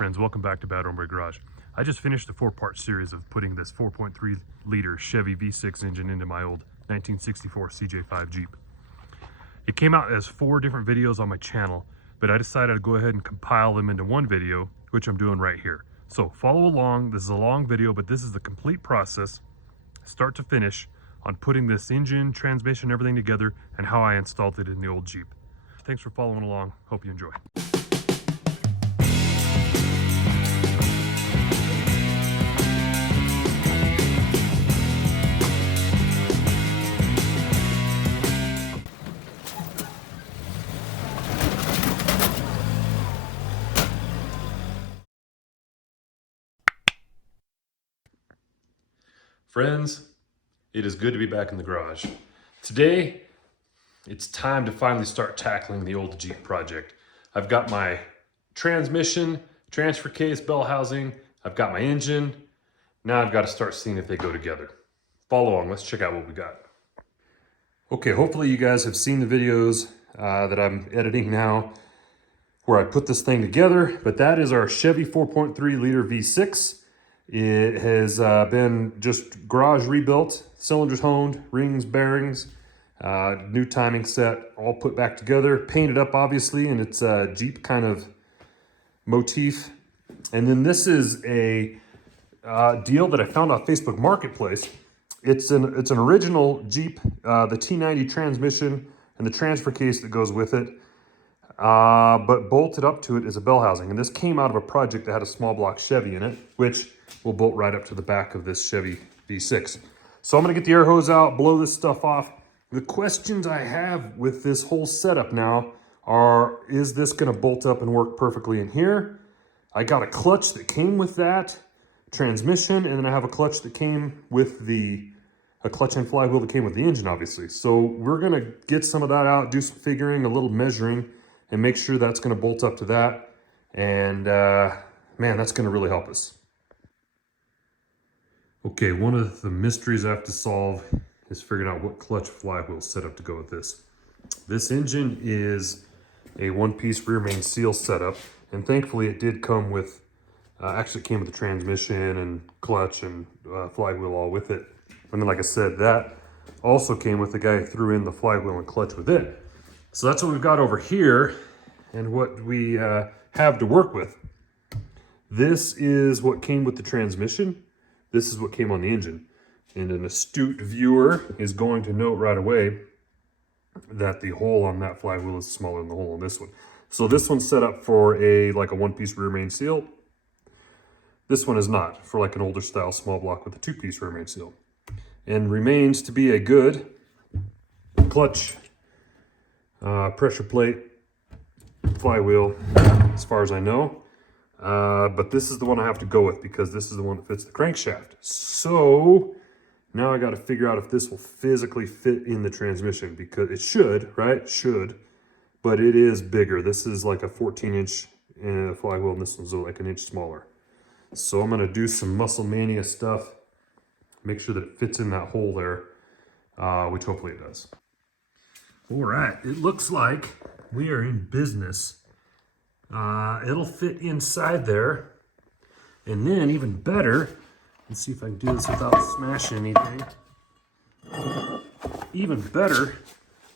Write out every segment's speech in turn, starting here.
friends, welcome back to Bad Hombre Garage. I just finished a 4-part series of putting this 4.3 liter Chevy V6 engine into my old 1964 CJ5 Jeep. It came out as 4 different videos on my channel, but I decided to go ahead and compile them into one video, which I'm doing right here. So follow along. This is a long video, but this is the complete process, start to finish, on putting this engine, transmission, everything together, and how I installed it in the old Jeep. Thanks for following along. Hope you enjoy. Friends, it is good to be back in the garage. Today, it's time to finally start tackling the old Jeep project. I've got my transmission, transfer case, bell housing, I've got my engine. Now I've got to start seeing if they go together. Follow along, let's check out what we got. Okay, hopefully you guys have seen the videos that I'm editing now where I put this thing together, but that is our Chevy 4.3 liter V6. It has been just garage rebuilt, cylinders honed, rings, bearings, new timing set, all put back together, painted up obviously in its Jeep kind of motif. And then this is a deal that I found on Facebook Marketplace. It's an original Jeep, the T90 transmission and the transfer case that goes with it. But bolted up to it is a bell housing. And this came out of a project that had a small block Chevy in it, which will bolt right up to the back of this Chevy V6. So I'm gonna get the air hose out, blow this stuff off. The questions I have with this whole setup now are, is this gonna bolt up and work perfectly in here? I got a clutch that came with that transmission, and then I have a clutch that came with a clutch and flywheel that came with the engine, obviously. So we're gonna get some of that out, do some figuring, a little measuring, and make sure that's gonna bolt up to that. And man, that's gonna really help us. Okay, one of the mysteries I have to solve is figuring out what clutch flywheel setup to go with this. This engine is a one-piece rear main seal setup, and thankfully it did come with, actually came with the transmission and clutch and flywheel all with it. And then like I said, that also came with the guy who threw in the flywheel and clutch with it. So that's what we've got over here and what we have to work with. This is what came with the transmission. This is what came on the engine. And an astute viewer is going to note right away that the hole on that flywheel is smaller than the hole on this one. So this one's set up for like a one-piece rear main seal. This one is not, for like an older style small block with a 2-piece rear main seal. And remains to be a good clutch, pressure plate, flywheel, as far as I know. But this is the one I have to go with because this is the one that fits the crankshaft. So now I got to figure out if this will physically fit in the transmission, because it should, right? Should, but it is bigger. This is like a 14-inch flywheel, and this one's like an inch smaller. So I'm going to do some Muscle Mania stuff, make sure that it fits in that hole there, which hopefully it does. All right, it looks like we are in business. It'll fit inside there. And then even better, let's see if I can do this without smashing anything. Even better,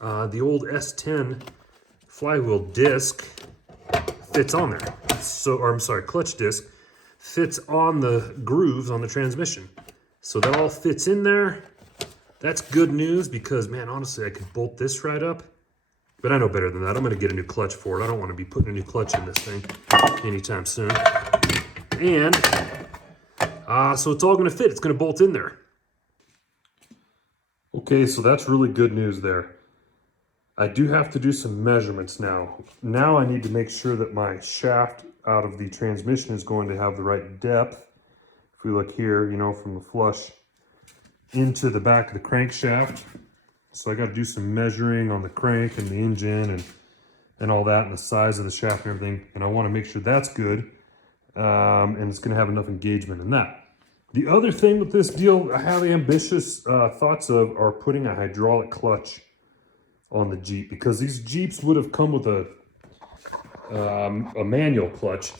the old S10 flywheel disc fits on there. So, or I'm sorry, clutch disc fits on the grooves on the transmission. So that all fits in there. That's good news because, man, honestly, I could bolt this right up. But I know better than that. I'm going to get a new clutch for it. I don't want to be putting a new clutch in this thing anytime soon. And so it's all going to fit. It's going to bolt in there. Okay, so that's really good news there. I do have to do some measurements now. Now I need to make sure that my shaft out of the transmission is going to have the right depth. If we look here, you know, from the flush into the back of the crankshaft. So I got to do some measuring on the crank and the engine and all that, and the size of the shaft and everything. And I want to make sure that's good. And it's going to have enough engagement in that. The other thing with this deal, I have ambitious thoughts of are putting a hydraulic clutch on the Jeep, because these Jeeps would have come with a manual clutch.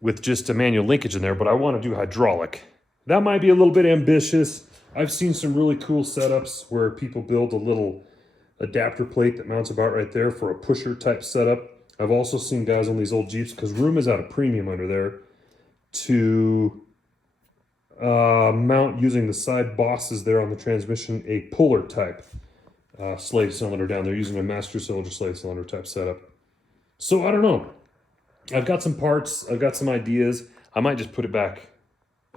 with just a manual linkage in there, but I want to do hydraulic. That might be a little bit ambitious. I've seen some really cool setups where people build a little adapter plate that mounts about right there for a pusher type setup. I've also seen guys on these old Jeeps, because room is at a premium under there, to mount using the side bosses there on the transmission, a puller type slave cylinder down there, using a master cylinder slave cylinder type setup. So I don't know. I've got some parts, I've got some ideas. I might just put it back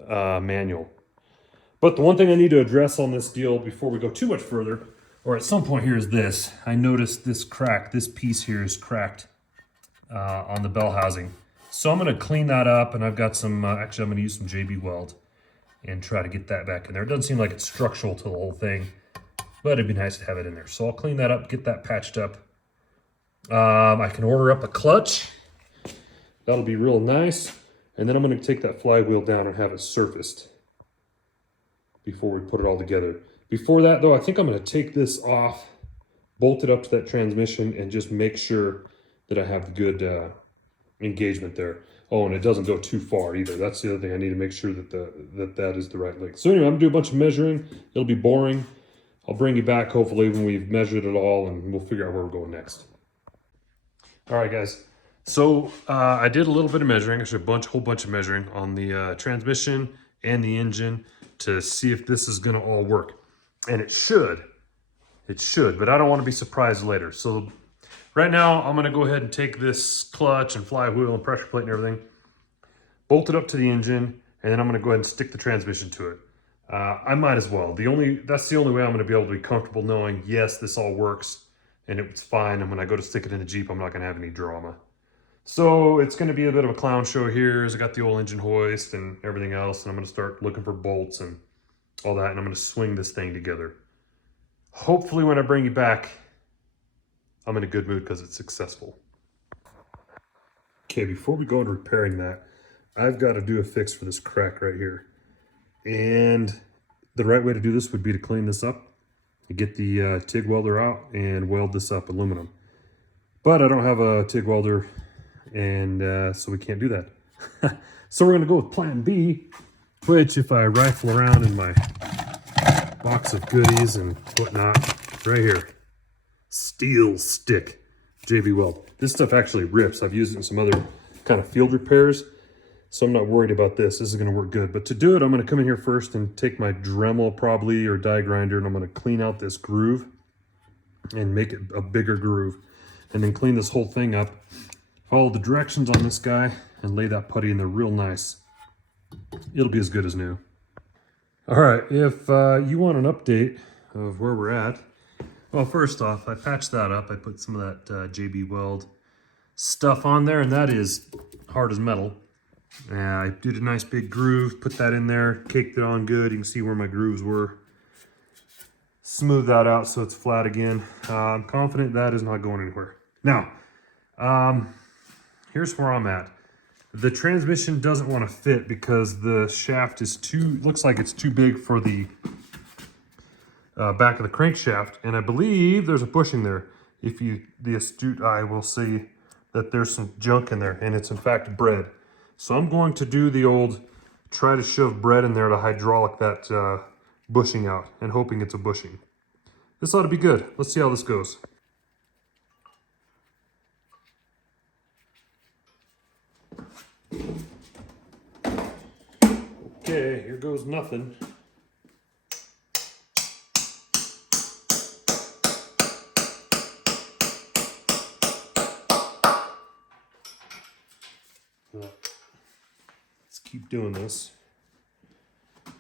manual. But the one thing I need to address on this deal before we go too much further, or at some point here, is this. I noticed this crack, this piece here is cracked on the bell housing. So I'm gonna clean that up, and I've got some, actually I'm gonna use some JB Weld and try to get that back in there. It doesn't seem like it's structural to the whole thing, but it'd be nice to have it in there. So I'll clean that up, get that patched up. I can order up a clutch. That'll be real nice. And then I'm gonna take that flywheel down and have it surfaced before we put it all together. Before that though, I think I'm gonna take this off, bolt it up to that transmission, and just make sure that I have good engagement there. Oh, and it doesn't go too far either. That's the other thing. I need to make sure that that is the right length. So anyway, I'm gonna do a bunch of measuring. It'll be boring. I'll bring you back hopefully when we've measured it all, and we'll figure out where we're going next. All right, guys. So I did a little bit of measuring, actually a whole bunch of measuring on the transmission and the engine to see if this is gonna all work. And it should, but I don't wanna be surprised later. So right now, I'm gonna go ahead and take this clutch and flywheel and pressure plate and everything, bolt it up to the engine, and then I'm gonna go ahead and stick the transmission to it. I might as well. That's the only way I'm gonna be able to be comfortable knowing, yes, this all works and it's fine. And when I go to stick it in the Jeep, I'm not gonna have any drama. So it's gonna be a bit of a clown show here as I got the old engine hoist and everything else, and I'm gonna start looking for bolts and all that, and I'm gonna swing this thing together. Hopefully when I bring you back, I'm in a good mood because it's successful. Okay, before we go into repairing that, I've got to do a fix for this crack right here. And the right way to do this would be to clean this up, to get the TIG welder out and weld this up aluminum. But I don't have a TIG welder, and so we can't do that. So we're gonna go with plan B, which if I rifle around in my box of goodies and whatnot, right here, steel stick JB Weld. This stuff actually rips. I've used it in some other kind of field repairs, so I'm not worried about this. This is gonna work good. But to do it, I'm gonna come in here first and take my Dremel probably, or die grinder, and I'm gonna clean out this groove and make it a bigger groove, and then clean this whole thing up. Follow the directions on this guy and lay that putty in there real nice. It'll be as good as new. All right, if you want an update of where we're at, well, first off, I patched that up. I put some of that JB Weld stuff on there, and that is hard as metal. I did a nice big groove, put that in there, caked it on good. You can see where my grooves were. Smooth that out so it's flat again. I'm confident that is not going anywhere. Now, here's where I'm at. The transmission doesn't want to fit because the shaft is looks like it's too big for the back of the crankshaft, and I believe there's a bushing there. The astute eye will see that there's some junk in there, and it's in fact bread. So I'm going to do the old try to shove bread in there to hydraulic that bushing out, and hoping it's a bushing. This ought to be good. Let's see how this goes. Okay, here goes nothing. Let's keep doing this. I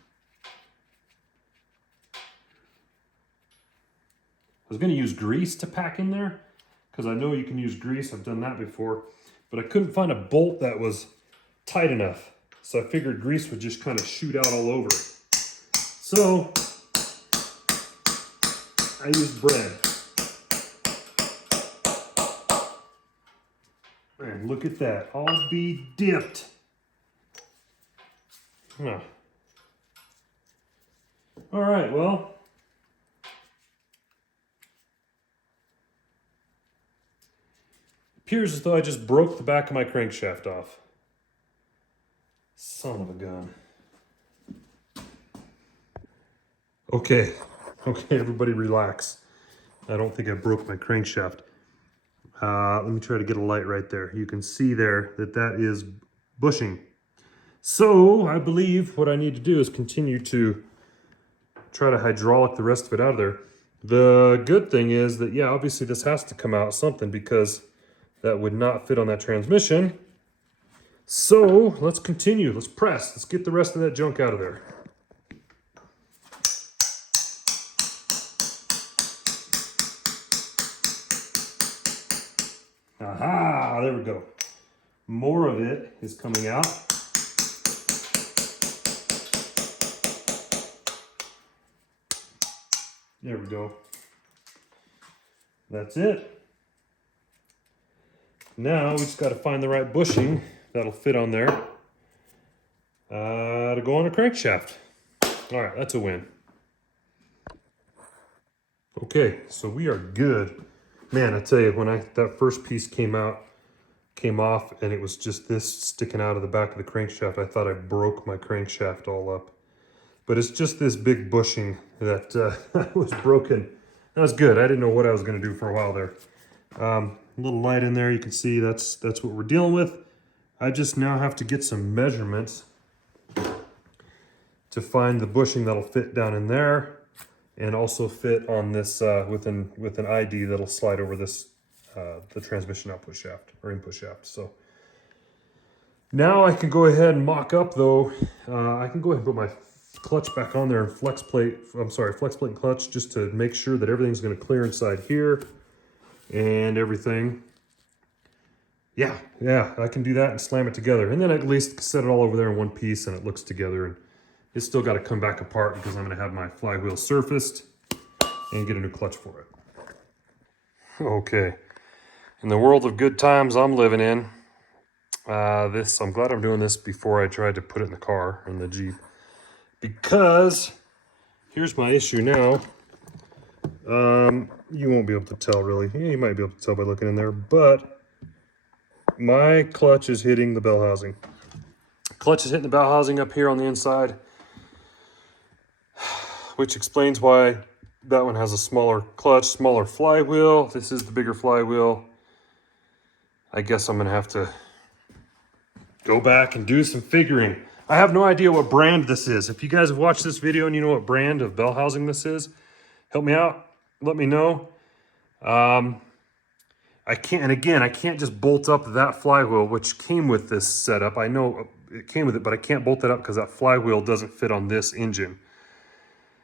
was going to use grease to pack in there, because I know you can use grease. I've done that before, but I couldn't find a bolt that was tight enough. So I figured grease would just kind of shoot out all over. So I used bread. And look at that, all be dipped. Huh. All right, well, appears as though I just broke the back of my crankshaft off. Son of a gun. Okay, everybody relax. I don't think I broke my crankshaft. Let me try to get a light right there. You can see there that that is bushing. So I believe what I need to do is continue to try to hydraulic the rest of it out of there. The good thing is that, yeah, obviously this has to come out something because that would not fit on that transmission. So let's continue, let's press, let's get the rest of that junk out of there. Aha, there we go. More of it is coming out. There we go. That's it. Now we just got to find the right bushing that'll fit on there to go on a crankshaft. All right, that's a win. Okay, so we are good. Man, I tell you, when that first piece came off, and it was just this sticking out of the back of the crankshaft, I thought I broke my crankshaft all up. But it's just this big bushing that was broken. That was good. I didn't know what I was going to do for a while there. A little light in there, you can see that's what we're dealing with. I just now have to get some measurements to find the bushing that'll fit down in there and also fit on this with an ID that'll slide over this the transmission output shaft or input shaft. So now I can go ahead and mock up though. I can go ahead and put my clutch back on there and flex plate and clutch just to make sure that everything's going to clear inside here and everything. Yeah, I can do that and slam it together. And then at least set it all over there in one piece and it looks together. And it's still got to come back apart because I'm going to have my flywheel surfaced and get a new clutch for it. Okay, in the world of good times I'm living in, I'm glad I'm doing this before I tried to put it in the car, in the Jeep. Because here's my issue now. You won't be able to tell really. Yeah, you might be able to tell by looking in there, but my clutch is hitting the bell housing. Clutch is hitting the bell housing up here on the inside, which explains why that one has a smaller clutch, smaller flywheel. This is the bigger flywheel. I guess I'm gonna have to go back and do some figuring. I have no idea what brand this is. If you guys have watched this video and you know what brand of bell housing this is, help me out, let me know. I can't just bolt up that flywheel, which came with this setup. I know it came with it, but I can't bolt that up because that flywheel doesn't fit on this engine.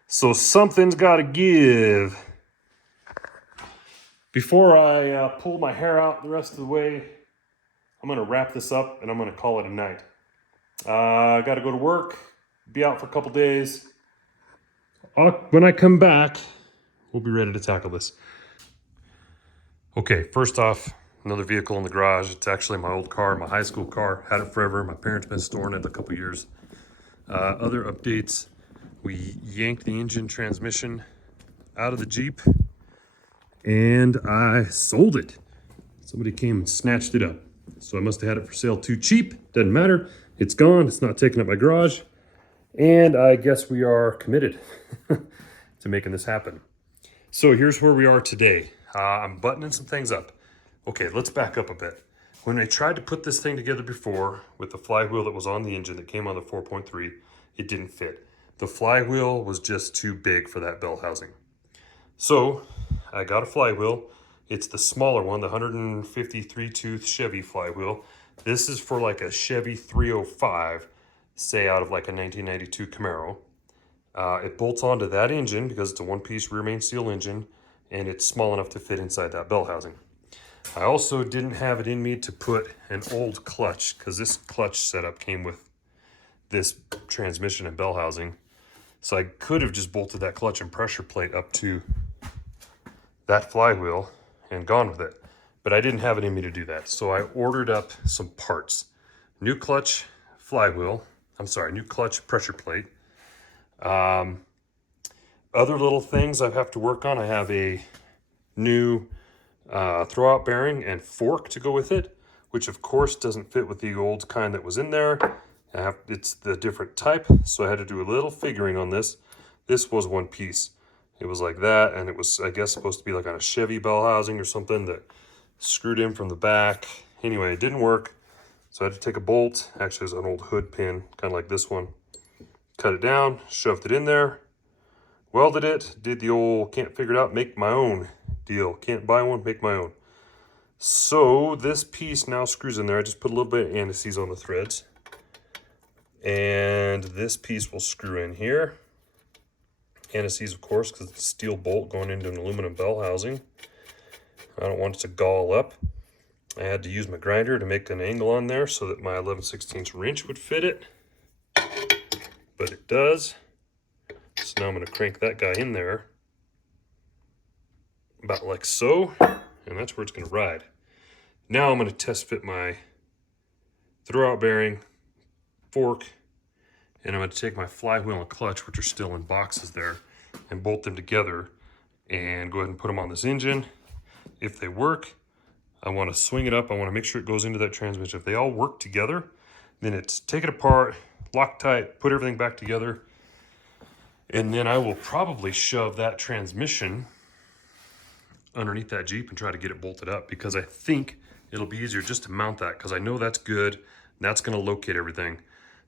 So something's got to give. Before I pull my hair out the rest of the way, I'm going to wrap this up and I'm going to call it a night. I got to go to work, be out for a couple days. When I come back, we'll be ready to tackle this. Okay, first off, another vehicle in the garage. It's actually my old car, my high school car. Had it forever. My parents been storing it a couple years. Other updates, we yanked the engine transmission out of the Jeep and I sold it. Somebody came and snatched it up. So I must have had it for sale too cheap. Doesn't matter. It's gone. It's not taking up my garage. And I guess we are committed to making this happen. So here's where we are today. I'm buttoning some things up. Okay, let's back up a bit. When I tried to put this thing together before with the flywheel that was on the engine that came on the 4.3, it didn't fit. The flywheel was just too big for that bell housing. So I got a flywheel. It's the smaller one, the 153 tooth Chevy flywheel. This is for like a Chevy 305, say out of like a 1992 Camaro. It bolts onto that engine because it's a one-piece rear main seal engine, and it's small enough to fit inside that bell housing. I also didn't have it in me to put an old clutch because this clutch setup came with this transmission and bell housing. So I could have just bolted that clutch and pressure plate up to that flywheel and gone with it. But I didn't have it in me to do that. So I ordered up some parts. New clutch flywheel, new clutch pressure plate. Other little things I have to work on. I have a new throwout bearing and fork to go with it, which of course doesn't fit with the old kind that was in there. It's the different type, so I had to do a little figuring on this. This was one piece. It was like that, and it was, I guess, supposed to be like on a Chevy bell housing or something that screwed in from the back. Anyway, it didn't work, so I had to take a bolt. Actually, it's an old hood pin, kind of like this one. Cut it down, shoved it in there, welded it, did the old can't figure it out, make my own deal. Can't buy one, make my own. So this piece now screws in there. I just put a little bit of anti-seize on the threads. And this piece will screw in here. Anti-seize, of course, because it's a steel bolt going into an aluminum bell housing. I don't want it to gall up. I had to use my grinder to make an angle on there so that my 11/16 wrench would fit it. But it does. So now I'm going to crank that guy in there. About like so. And that's where it's going to ride. Now I'm going to test fit my throwout bearing, fork, and I'm going to take my flywheel and clutch, which are still in boxes there, and bolt them together and go ahead and put them on this engine. If they work, I want to swing it up. I want to make sure it goes into that transmission. If they all work together, then it's take it apart, lock tight, put everything back together, and then I will probably shove that transmission underneath that Jeep and try to get it bolted up, because I think it'll be easier just to mount that, because I know that's good. That's going to locate everything.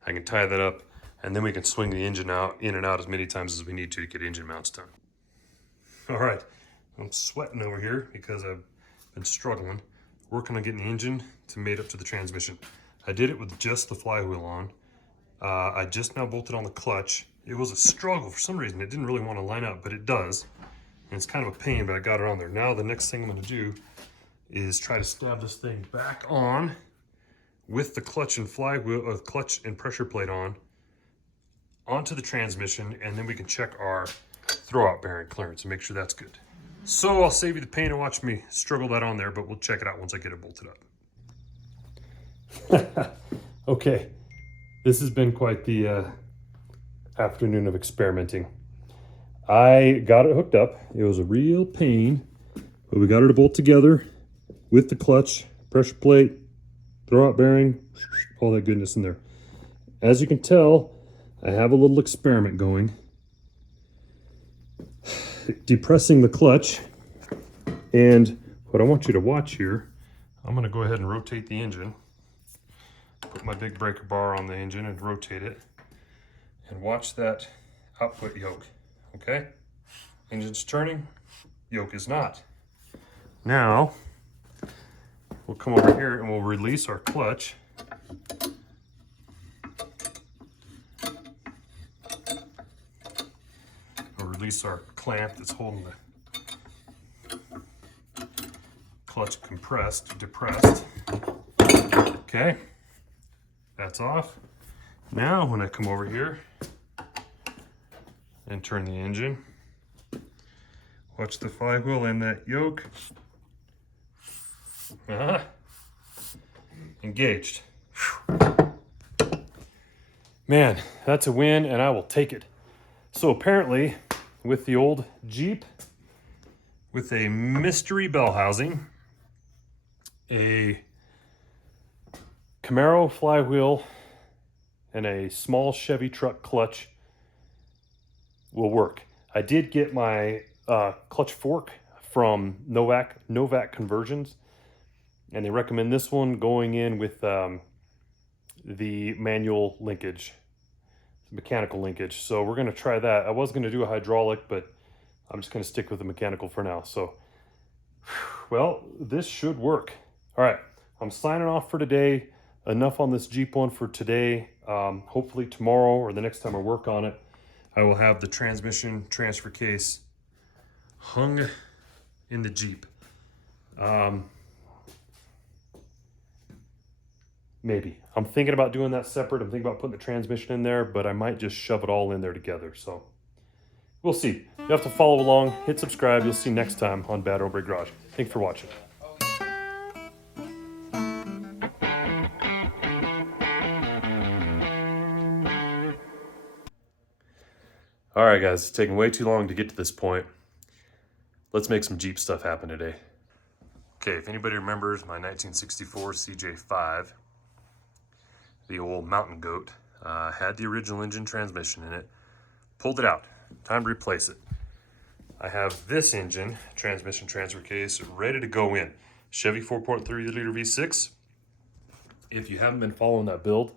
I can tie that up, and then we can swing the engine out, in and out as many times as we need to get engine mounts done. All right, I'm sweating over here because I've been struggling, working on getting the engine to mate up to the transmission. I did it with just the flywheel on. I just now bolted on the clutch. It was a struggle for some reason. It didn't really want to line up, but it does. And it's kind of a pain, but I got it on there. Now the next thing I'm going to do is try to stab this thing back on with the clutch and flywheel, clutch and pressure plate on, onto the transmission, and then we can check our throwout bearing clearance and make sure that's good. So I'll save you the pain and watch me struggle that on there, but we'll check it out once I get it bolted up. Okay, this has been quite the afternoon of experimenting. I got it hooked up. It was a real pain, but we got it to bolt together with the clutch, pressure plate, throwout bearing, all that goodness in there. As you can tell, I have a little experiment going. Depressing the clutch, and what I want you to watch here, I'm going to go ahead and rotate the engine. Put my big breaker bar on the engine and rotate it, and watch that output yoke. Okay, engine's turning, yoke is not. Now we'll come over here and we'll release our clutch. We'll release our clamp that's holding the clutch depressed. Okay, that's off. Now when I come over here and turn the engine, watch the flywheel and that yoke. Engaged. Man, that's a win, and I will take it. So apparently, with the old Jeep, with a mystery bell housing, a Camaro flywheel, and a small Chevy truck clutch will work. I did get my clutch fork from Novak Conversions, and they recommend this one going in with the manual linkage, mechanical linkage. So we're going to try that. I was going to do a hydraulic, but I'm just going to stick with the mechanical for now. So, well, this should work. All right, I'm signing off for today. Enough on this Jeep one for today. Hopefully tomorrow or the next time I work on it, I will have the transmission transfer case hung in the Jeep. Maybe. I'm thinking about doing that separate. I'm thinking about putting the transmission in there, but I might just shove it all in there together. So we'll see. You have to follow along, hit subscribe. You'll see next time on Bad Hombre Garage. Thanks for watching. All right, guys, it's taking way too long to get to this point. Let's make some Jeep stuff happen today. Okay, if anybody remembers my 1964 CJ5, the old Mountain Goat. Had the original engine transmission in it. Pulled it out. Time to replace it. I have this engine, transmission transfer case, ready to go in. Chevy 4.3 liter V6. If you haven't been following that build,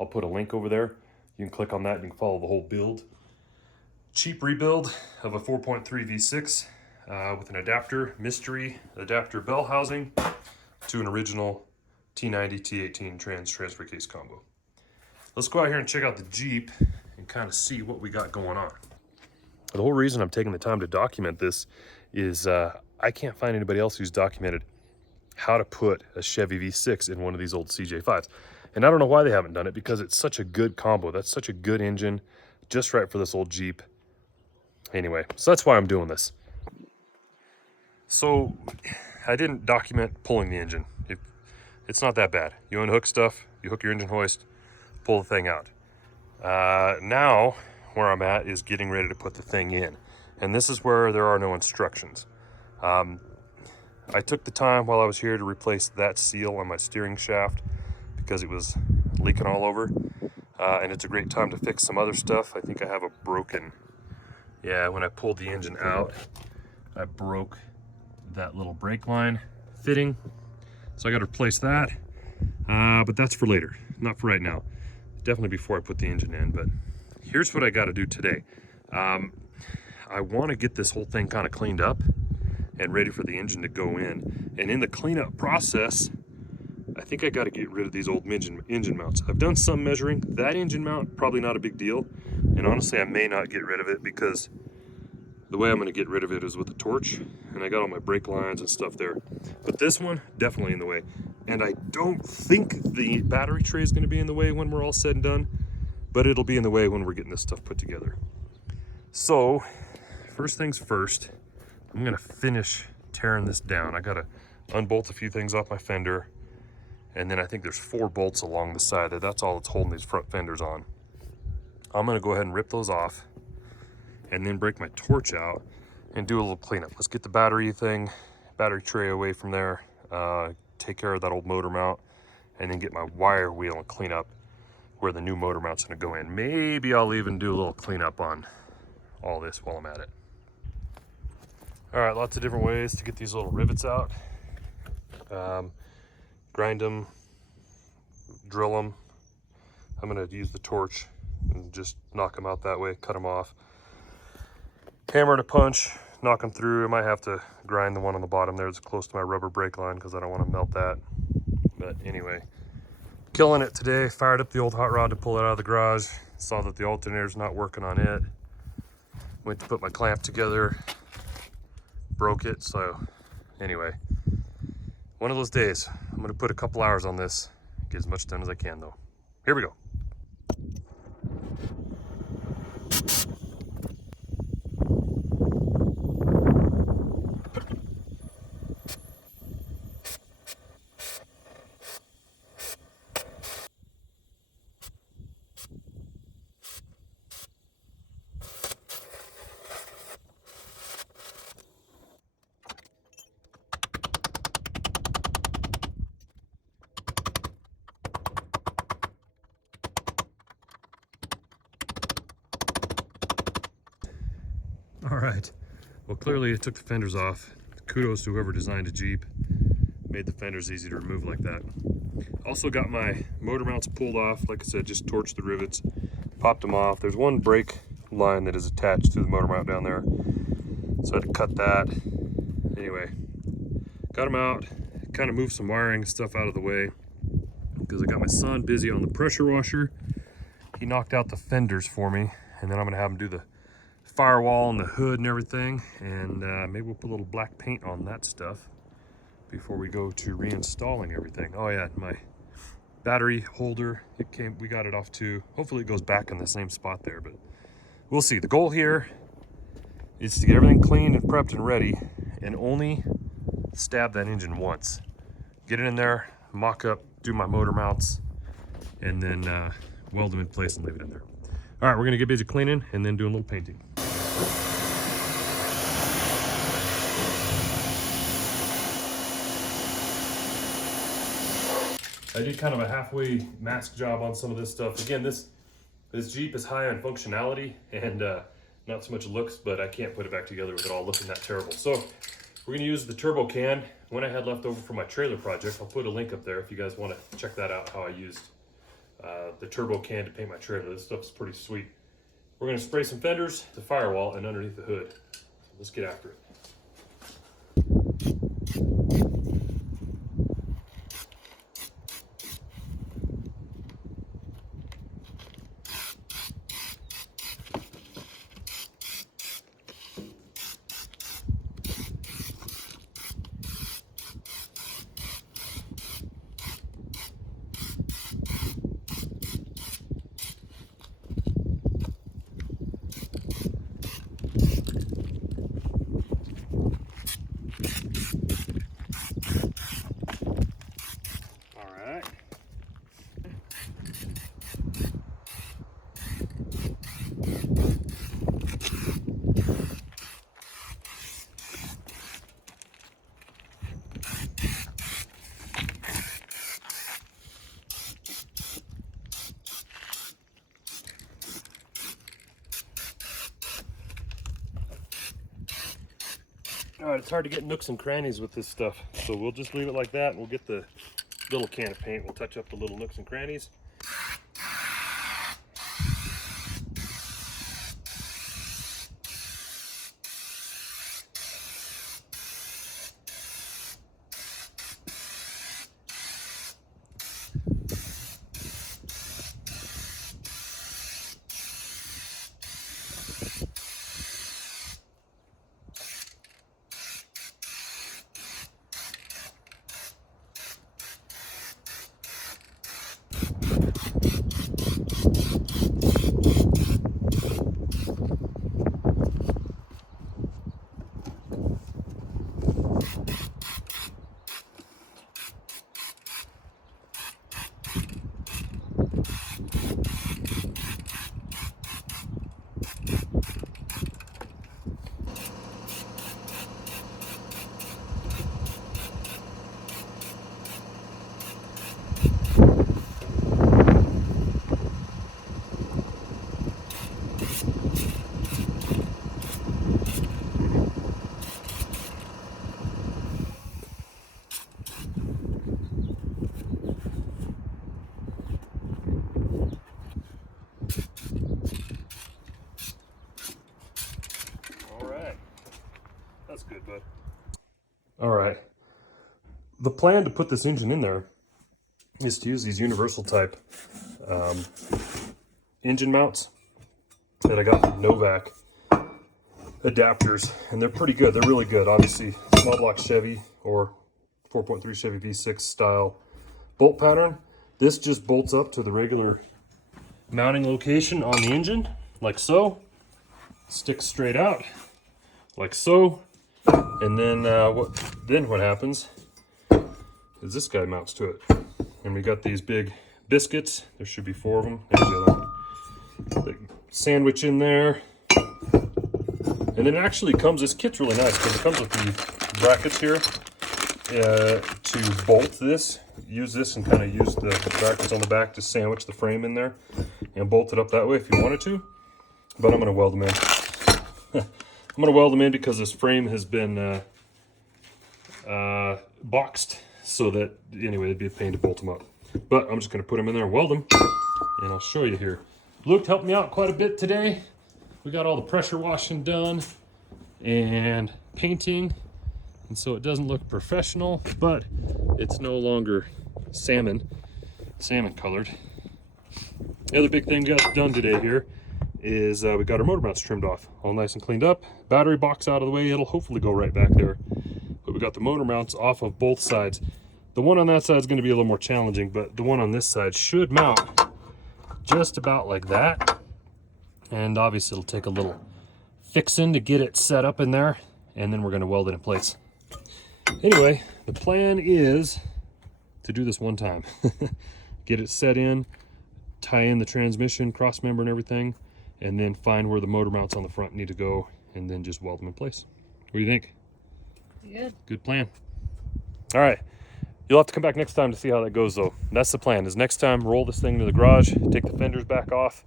I'll put a link over there. You can click on that and you can follow the whole build. Cheap rebuild of a 4.3 V6 with an adapter, mystery adapter bell housing to an original T90 T18 transfer case combo. Let's go out here and check out the Jeep and kind of see what we got going on. The whole reason I'm taking the time to document this is I can't find anybody else who's documented how to put a Chevy V6 in one of these old CJ5s. And I don't know why they haven't done it, because it's such a good combo. That's such a good engine, just right for this old Jeep. Anyway, so that's why I'm doing this. So I didn't document pulling the engine. It's not that bad. You unhook stuff, you hook your engine hoist, pull the thing out. Now, where I'm at is getting ready to put the thing in. And this is where there are no instructions. I took the time while I was here to replace that seal on my steering shaft because it was leaking all over. And it's a great time to fix some other stuff. I think I have a broken, when I pulled the engine out, I broke that little brake line fitting. So I got to replace that. But that's for later, not for right now. Definitely before I put the engine in. But here's what I got to do today. I want to get this whole thing kind of cleaned up and ready for the engine to go in. And in the cleanup process, I think I got to get rid of these old engine mounts. I've done some measuring. That engine mount, probably not a big deal. And honestly, I may not get rid of it because the way I'm going to get rid of it is with a torch. And I got all my brake lines and stuff there. But this one, definitely in the way. And I don't think the battery tray is going to be in the way when we're all said and done. But it'll be in the way when we're getting this stuff put together. So, first things first, I'm gonna finish tearing this down. I gotta unbolt a few things off my fender, and then I think there's 4 bolts along the side. That's all that's holding these front fenders on. I'm gonna go ahead and rip those off, and then break my torch out and do a little cleanup. Let's get the battery tray away from there, take care of that old motor mount, and then get my wire wheel and clean up where the new motor mount's gonna go in. Maybe I'll even do a little cleanup on all this while I'm at it. All right, lots of different ways to get these little rivets out. Grind them, drill them. I'm gonna use the torch and just knock them out that way, cut them off. Hammer and a punch, knock them through. I might have to grind the one on the bottom there that's close to my rubber brake line because I don't want to melt that. But anyway, killing it today. Fired up the old hot rod to pull it out of the garage. Saw that the alternator's not working on it. Went to put my clamp together, broke it. So anyway, one of those days. I'm gonna put a couple hours on this, get as much done as I can though. Here we go. All right, well, clearly it took the fenders off. Kudos to whoever designed a Jeep, made the fenders easy to remove like that. Also got my motor mounts pulled off. Like I said, just torched the rivets, popped them off. There's one brake line that is attached to the motor mount down there, so I had to cut that. Anyway, got them out, kind of moved some wiring and stuff out of the way because I got my son busy on the pressure washer. He knocked out the fenders for me, and then I'm gonna have him do the firewall and the hood and everything, and maybe we'll put a little black paint on that stuff before we go to reinstalling everything. Oh yeah, my battery holder, we got it off too. Hopefully it goes back in the same spot there, but we'll see. The goal here is to get everything cleaned and prepped and ready, and only stab that engine once. Get it in there, mock up, do my motor mounts, and then weld them in place and leave it in there. All right, we're gonna get busy cleaning and then doing a little painting. I did kind of a halfway mask job on some of this stuff. Again, this Jeep is high on functionality and not so much looks, but I can't put it back together with it all looking that terrible. So we're gonna use the turbo can. One I had left over from my trailer project. I'll put a link up there if you guys want to check that out, how I used the turbo can to paint my trailer. This stuff's pretty sweet. We're gonna spray some fenders, the firewall, and underneath the hood. So let's get after it. All right, it's hard to get nooks and crannies with this stuff, so we'll just leave it like that, and we'll get the little can of paint. We'll touch up the little nooks and crannies. Good, bud. All right. The plan to put this engine in there is to use these universal type engine mounts that I got from Novak adapters, and they're pretty good. They're really good. Obviously, small block Chevy or 4.3 Chevy V6 style bolt pattern. This just bolts up to the regular mounting location on the engine, like so. Sticks straight out, like so. And then what happens is this guy mounts to it. And we got these big biscuits. There should be 4 of them. There's the other one. Big sandwich in there. And then it actually comes, this kit's really nice because it comes with the brackets here to bolt this. Use this and kind of use the brackets on the back to sandwich the frame in there and bolt it up that way if you wanted to. But I'm going to weld them in. I'm going to weld them in because this frame has been boxed, so that, anyway, it'd be a pain to bolt them up. But I'm just going to put them in there and weld them, and I'll show you here. Luke helped me out quite a bit today. We got all the pressure washing done and painting, and so it doesn't look professional, but it's no longer salmon colored. The other big thing we got done today here is we got our motor mounts trimmed off, all nice and cleaned up. Battery box out of the way, it'll hopefully go right back there. But we got the motor mounts off of both sides. The one on that side is going to be a little more challenging, but the one on this side should mount just about like that. And obviously it'll take a little fixing to get it set up in there, and then we're going to weld it in place. Anyway, the plan is to do this one time. Get it set in, tie in the transmission, cross member and everything, and then find where the motor mounts on the front need to go, and then just weld them in place. What do you think? Good. Good plan. All right. You'll have to come back next time to see how that goes though. That's the plan, is next time roll this thing to the garage, take the fenders back off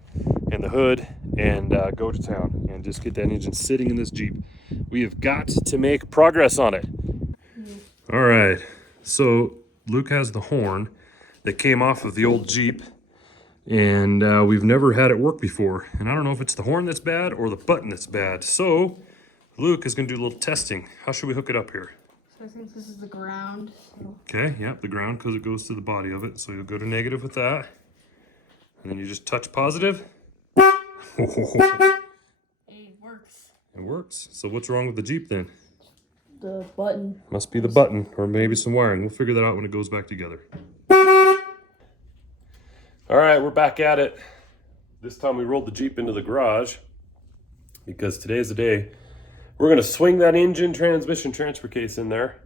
and the hood, and go to town and just get that engine sitting in this Jeep. We have got to make progress on it. All right, so Luke has the horn that came off of the old Jeep, and we've never had it work before. And I don't know if it's the horn that's bad or the button that's bad. So Luke is gonna do a little testing. How should we hook it up here? So I think this is the ground. So. Okay, yep, the ground, because it goes to the body of it. So you'll go to negative with that. And then you just touch positive. It works. It works. So what's wrong with the Jeep then? The button. Must be the button, or maybe some wiring. We'll figure that out when it goes back together. All right, we're back at it. This time we rolled the Jeep into the garage because today's the day. We're gonna swing that engine, transmission, transfer case in there.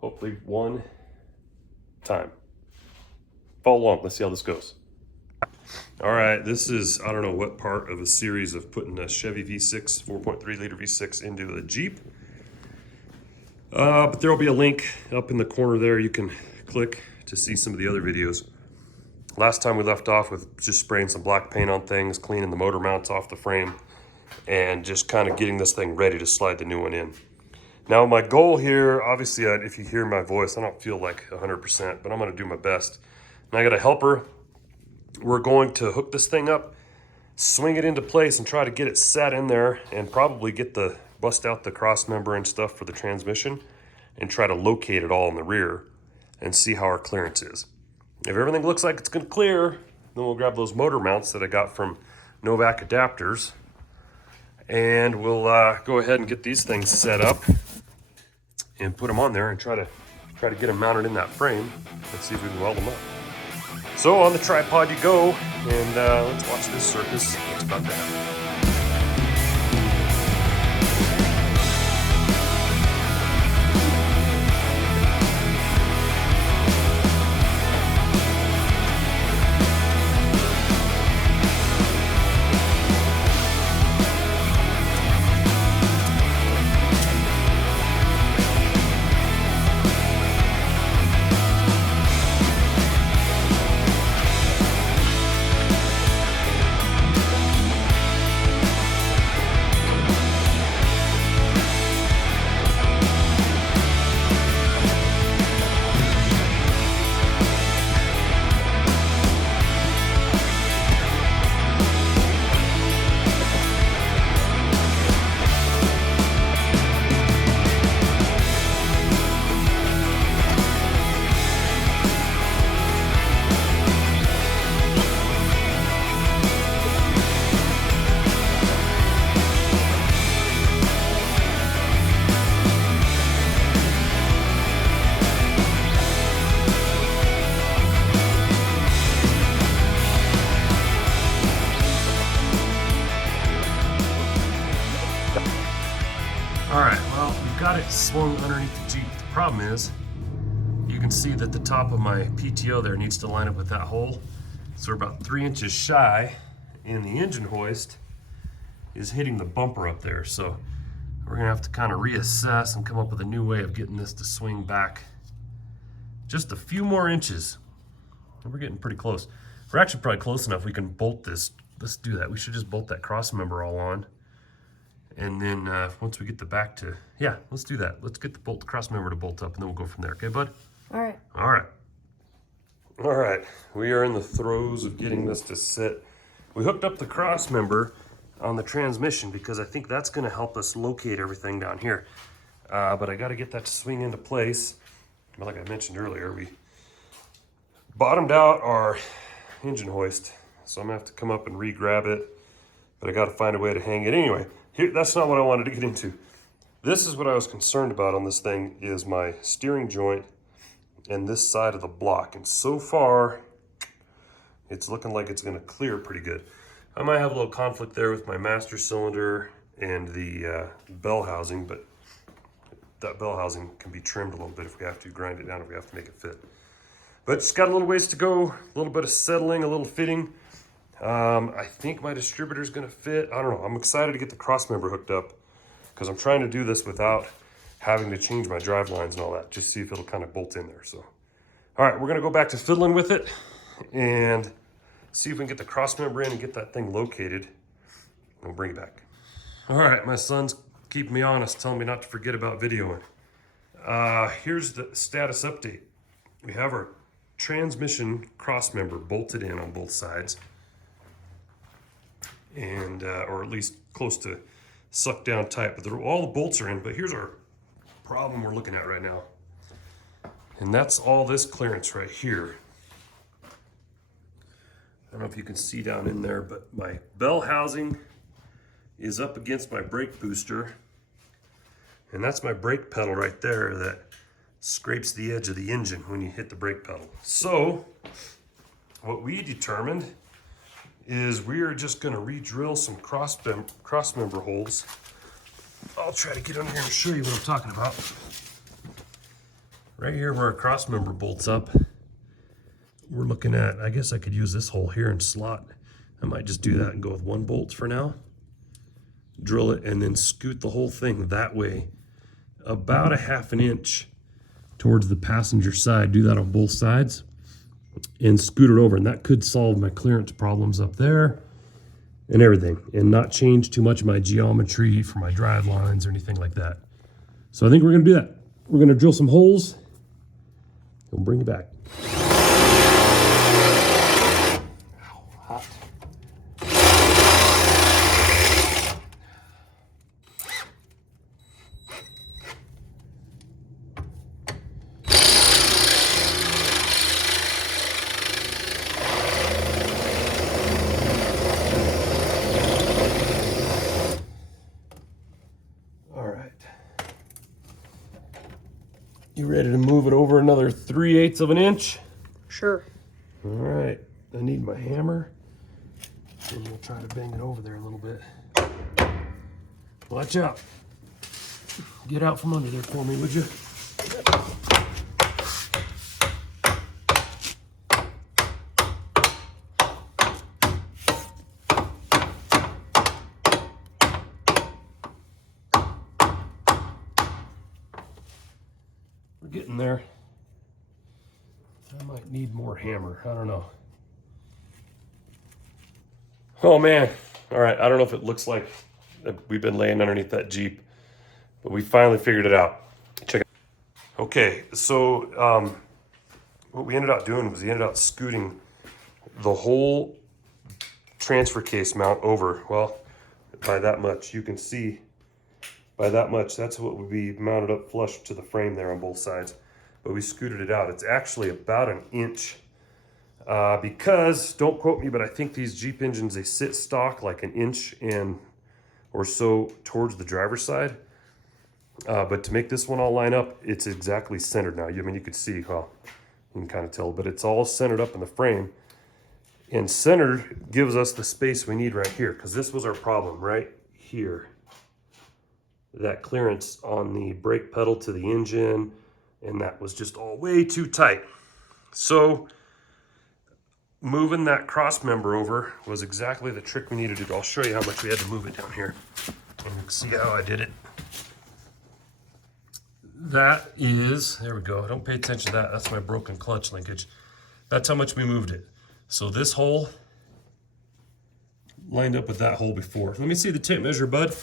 Hopefully one time. Follow along, let's see how this goes. All right, this is, I don't know what part of a series of putting a Chevy V6, 4.3 liter V6 into a Jeep. But there'll be a link up in the corner there you can click to see some of the other videos. Last time we left off with just spraying some black paint on things, cleaning the motor mounts off the frame, and just kind of getting this thing ready to slide the new one in. Now my goal here, obviously if you hear my voice, I don't feel like 100%, but I'm gonna do my best. And I got a helper. We're going to hook this thing up, swing it into place and try to get it set in there, and probably bust out the cross member and stuff for the transmission and try to locate it all in the rear and see how our clearance is. If everything looks like it's gonna clear, then we'll grab those motor mounts that I got from Novak Adapters, and we'll go ahead and get these things set up and put them on there and try to get them mounted in that frame and see if we can weld them up. So on the tripod you go, and let's watch this circus that's about to happen. Swung underneath the Jeep. The problem is, you can see that the top of my PTO there needs to line up with that hole. So we're about 3 inches shy, and the engine hoist is hitting the bumper up there. So we're gonna have to kind of reassess and come up with a new way of getting this to swing back just a few more inches. And we're getting pretty close. We're actually probably close enough we can bolt this. Let's do that. We should just bolt that cross member all on. And then once we get the back to, yeah, let's do that. Let's get the cross member to bolt up, and then we'll go from there. Okay, bud? All right. All right. All right. We are in the throes of getting this to sit. We hooked up the cross member on the transmission because I think that's going to help us locate everything down here. But I got to get that to swing into place. But like I mentioned earlier, we bottomed out our engine hoist. So I'm going to have to come up and re-grab it. But I got to find a way to hang it anyway. Here, that's not what I wanted to get into. This is what I was concerned about on this thing, is my steering joint and this side of the block. And so far, it's looking like it's gonna clear pretty good. I might have a little conflict there with my master cylinder and the bell housing, but that bell housing can be trimmed a little bit if we have to, grind it down if we have to make it fit. But it's got a little ways to go, a little bit of settling, a little fitting. I think my distributor's gonna fit. I don't know. I'm excited to get the cross member hooked up because I'm trying to do this without having to change my drive lines and all that. Just see if it'll kind of bolt in there. So All right, we're gonna go back to fiddling with it and see if we can get the cross member in and get that thing located. We'll bring it back. All right, my son's keeping me honest, telling me not to forget about videoing. Here's the status update. We have our transmission cross member bolted in on both sides, and or at least close to sucked down tight, but all the bolts are in. But here's our problem we're looking at right now, and that's all this clearance right here. I don't know if you can see down in there, but my bell housing is up against my brake booster, and that's my brake pedal right there that scrapes the edge of the engine when you hit the brake pedal. So what we determined is we are just going to re-drill some cross member holes. I'll try to get under here and show you what I'm talking about. Right here where our cross member bolts up, we're looking at, I guess I could use this hole here and slot. I might just do that and go with one bolt for now. Drill it and then scoot the whole thing that way, about a 1/2 inch towards the passenger side. Do that on both sides and scoot it over, and that could solve my clearance problems up there and everything, and not change too much of my geometry for my drive lines or anything like that. So I think we're gonna do that. We're gonna drill some holes and we'll bring it back. Hot. You ready to move it over another 3/8 of an inch? Sure. All right, I need my hammer, and we'll try to bang it over there a little bit. Watch out. Get out from under there for me, would you? Getting there. I might need more hammer. I don't know. Oh man. All right. I don't know if it looks like we've been laying underneath that Jeep, but we finally figured it out. Check it. Okay. So what we ended up doing was we ended up scooting the whole transfer case mount over. Well, by that much, you can see. By that much, that's what would be mounted up flush to the frame there on both sides. But we scooted it out. It's actually about 1 inch because, don't quote me, but I think these Jeep engines, they sit stock like 1 inch and or so towards the driver's side. But to make this one all line up, it's exactly centered now. I mean, you could see, well, you can kind of tell, but it's all centered up in the frame. And centered gives us the space we need right here, because this was our problem right here. That clearance on the brake pedal to the engine, and that was just all way too tight. So moving that cross member over was exactly the trick we needed to do. I'll show you how much we had to move it down here, and you can see how I did it. That is, there we go. Don't pay attention to that. That's my broken clutch linkage. That's how much we moved it. So this hole lined up with that hole before. Let me see the tape measure, bud.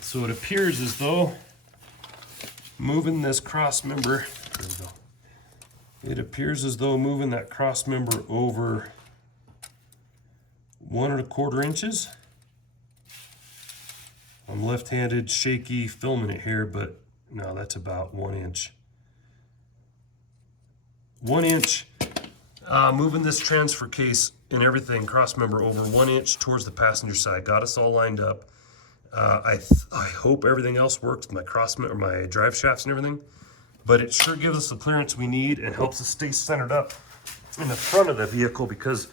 So it appears as though moving this cross member, there we go. It appears as though moving that cross member over 1 1/4 inches. I'm left-handed, shaky, filming it here, but no, that's about 1 inch. 1 inch, moving this transfer case and everything, cross member over 1 inch towards the passenger side. Got us all lined up. I hope everything else works, my my drive shafts and everything, but it sure gives us the clearance we need and helps us stay centered up in the front of the vehicle, because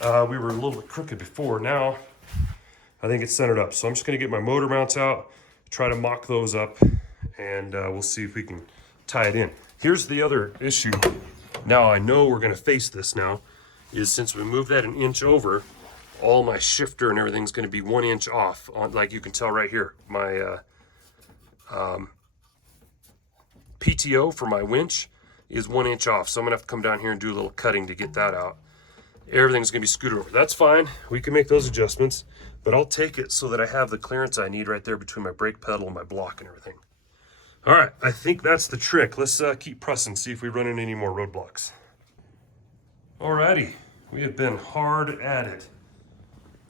we were a little bit crooked before. Now I think it's centered up. So I'm just gonna get my motor mounts out, try to mock those up, and we'll see if we can tie it in. Here's the other issue. Now I know we're gonna face this now, is since we moved that 1 inch over, all my shifter and everything's going to be 1 inch off, on, like you can tell right here. My PTO for my winch, is 1 inch off. So I'm gonna have to come down here and do a little cutting to get that out. Everything's gonna be scooted over. That's fine, we can make those adjustments, but I'll take it so that I have the clearance I need right there between my brake pedal and my block and everything. All right, I think that's the trick. Let's keep pressing, see if we run into any more roadblocks. Alrighty, we have been hard at it.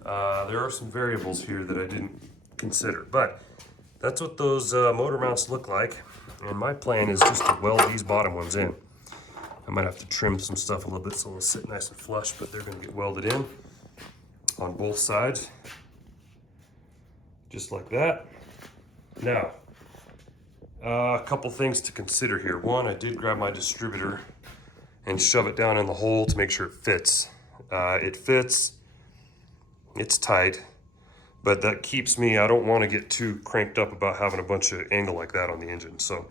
There are some variables here that I didn't consider, but that's what those motor mounts look like. And my plan is just to weld these bottom ones in. I might have to trim some stuff a little bit so they'll sit nice and flush, but they're gonna get welded in on both sides, just like that. Now, a couple things to consider here. One, I did grab my distributor and shove it down in the hole to make sure it fits. It fits, it's tight, but that keeps me, I don't want to get too cranked up about having a bunch of angle like that on the engine. So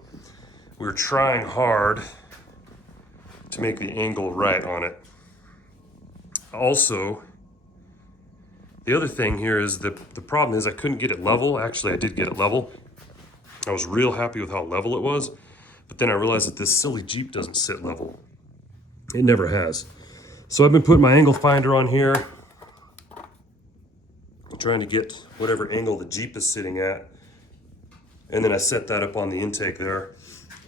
we're trying hard to make the angle right on it. Also, the other thing here is the problem is I couldn't get it level. Actually, I did get it level. I was real happy with how level it was, but then I realized that this silly Jeep doesn't sit level. It never has. So I've been putting my angle finder on here, trying to get whatever angle the Jeep is sitting at. And then I set that up on the intake there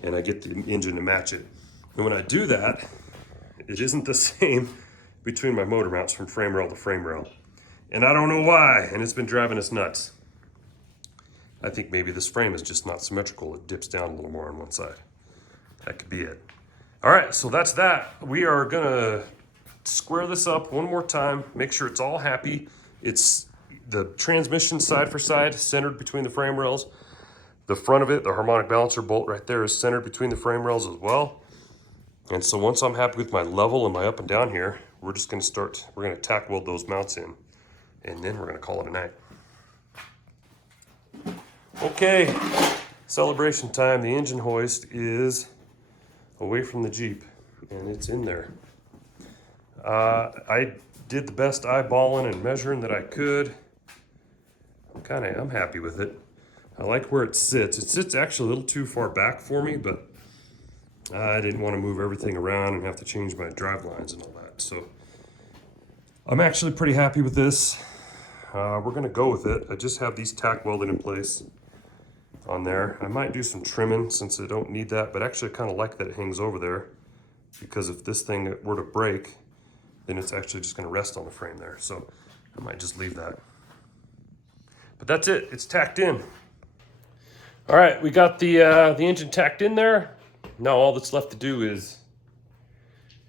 and I get the engine to match it. And when I do that, it isn't the same between my motor mounts from frame rail to frame rail. And I don't know why, and it's been driving us nuts. I think maybe this frame is just not symmetrical. It dips down a little more on one side. That could be it. All right, so that's that. We are gonna square this up one more time, make sure it's all happy. It's the transmission side for side, centered between the frame rails. The front of it, the harmonic balancer bolt right there, is centered between the frame rails as well. And so once I'm happy with my level and my up and down here, we're just gonna start, we're gonna tack weld those mounts in, and then we're gonna call it a night. Okay, celebration time. The engine hoist is away from the Jeep, and it's in there. I did the best eyeballing and measuring that I could. I'm happy with it. I like where it sits. It sits actually a little too far back for me, but I didn't want to move everything around and have to change my drive lines and all that. So I'm actually pretty happy with this. We're gonna go with it. I just have these tack welded in place on there. I might do some trimming since I don't need that, but actually I kind of like that it hangs over there, because if this thing were to break, then it's actually just gonna rest on the frame there. So I might just leave that. But that's it, it's tacked in. All right, we got the engine tacked in there. Now all that's left to do is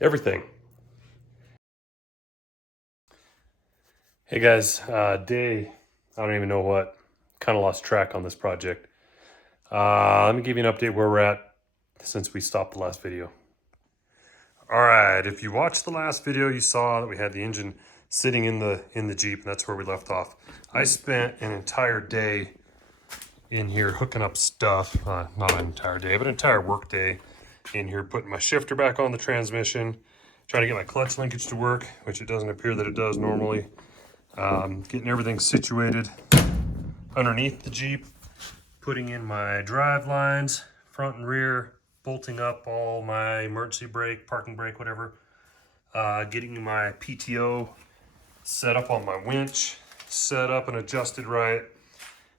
everything. Hey guys, day, I don't even know what, kind of lost track on this project. Let me give you an update where we're at since we stopped the last video. All right, if you watched the last video, you saw that we had the engine sitting in the Jeep, and that's where we left off. I spent an entire day in here hooking up stuff, not an entire day, but an entire work day in here, putting my shifter back on the transmission, trying to get my clutch linkage to work, which it doesn't appear that it does normally. Getting everything situated underneath the Jeep, putting in my drive lines, front and rear, bolting up all my emergency brake, parking brake, whatever. Getting my PTO set up on my winch, set up and adjusted right.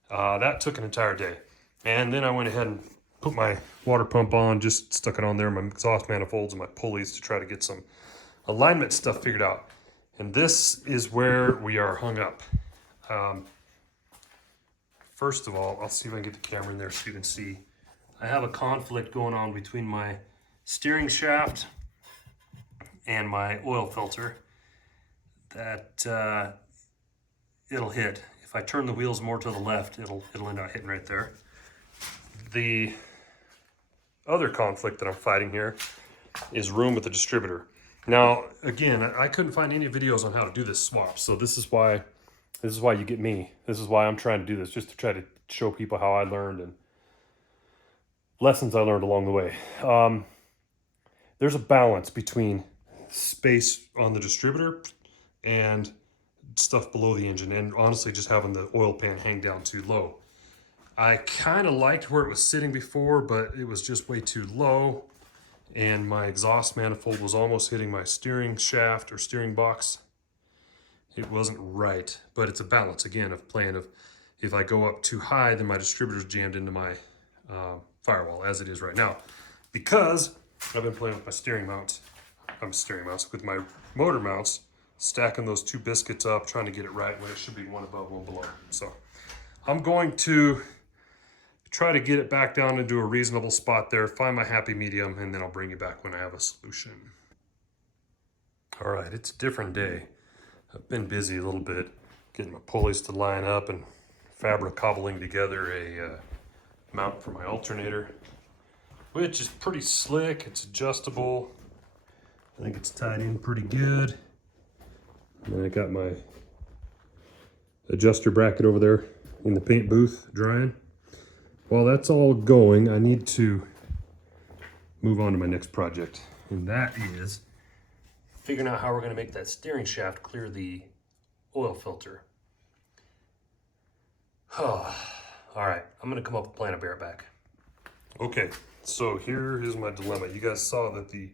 That took an entire day. And then I went ahead and put my water pump on, just stuck it on there, my exhaust manifolds and my pulleys to try to get some alignment stuff figured out. And this is where we are hung up. First of all, I'll see if I can get the camera in there so you can see. I have a conflict going on between my steering shaft and my oil filter that it'll hit. If I turn the wheels more to the left, it'll end up hitting right there. The other conflict that I'm fighting here is room with the distributor. Now, again, I couldn't find any videos on how to do this swap, so this is why you get me. This is why I'm trying to do this, just to try to show people how I learned and lessons I learned along the way. There's a balance between space on the distributor and stuff below the engine, and honestly just having the oil pan hang down too low. I kind of liked where it was sitting before, but it was just way too low, and my exhaust manifold was almost hitting my steering shaft or steering box. It wasn't right, but it's a balance again of playing of if I go up too high, then my distributor's jammed into my firewall as it is right now. Because I've been playing with my with my motor mounts, stacking those two biscuits up, trying to get it right when it should be one above, one below. So I'm going to try to get it back down into a reasonable spot there, find my happy medium, and then I'll bring you back when I have a solution. All right, it's a different day. I've been busy a little bit, getting my pulleys to line up and cobbling together a mount for my alternator, which is pretty slick. It's adjustable. I think it's tied in pretty good. And then I got my adjuster bracket over there in the paint booth drying. While that's all going, I need to move on to my next project. And that is figuring out how we're going to make that steering shaft clear the oil filter. All right, I'm going to come up with a plan of bear back. Okay, so here is my dilemma. You guys saw that the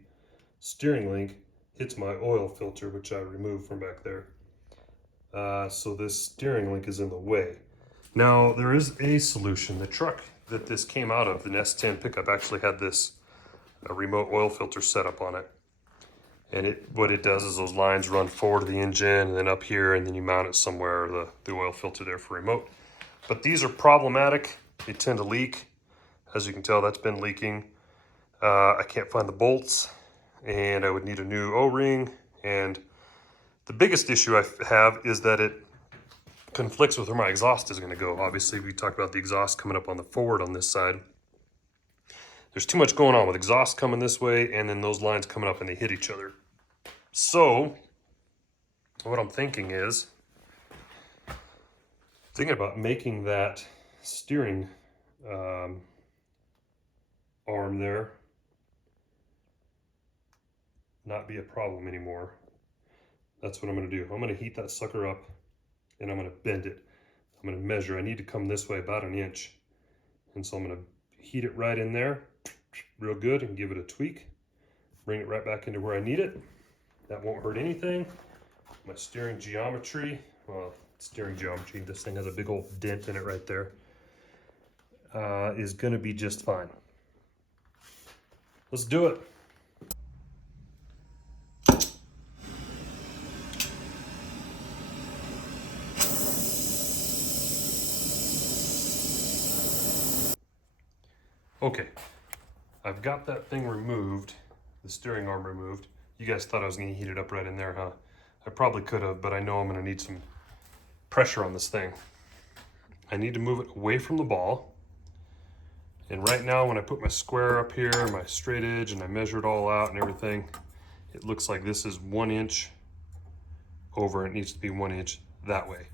steering link hits my oil filter, which I removed from back there. So this steering link is in the way. Now, there is a solution. The truck that this came out of, the S10 pickup, actually had this remote oil filter set up on it. And what it does is those lines run forward to the engine and then up here, and then you mount it somewhere, the oil filter there for remote. But these are problematic. They tend to leak. As you can tell, that's been leaking. I can't find the bolts, and I would need a new O-ring. And the biggest issue I have is that it conflicts with where my exhaust is going to go. Obviously, we talked about the exhaust coming up on the forward on this side. There's too much going on with exhaust coming this way and then those lines coming up and they hit each other. So what I'm thinking is about making that steering arm there not be a problem anymore. That's what I'm going to do. I'm going to heat that sucker up and I'm going to bend it. I'm going to measure. I need to come this way about 1 inch. And so I'm going to heat it right in there real good and give it a tweak. Bring it right back into where I need it. That won't hurt anything. My steering geometry, this thing has a big old dent in it right there, is going to be just fine. Let's do it. Okay, I've got that thing removed, the steering arm removed. You guys thought I was going to heat it up right in there, huh? I probably could have, but I know I'm going to need some pressure on this thing. I need to move it away from the ball. And right now, when I put my square up here, my straight edge, and I measure it all out and everything, it looks like this is 1 inch over. It needs to be 1 inch that way.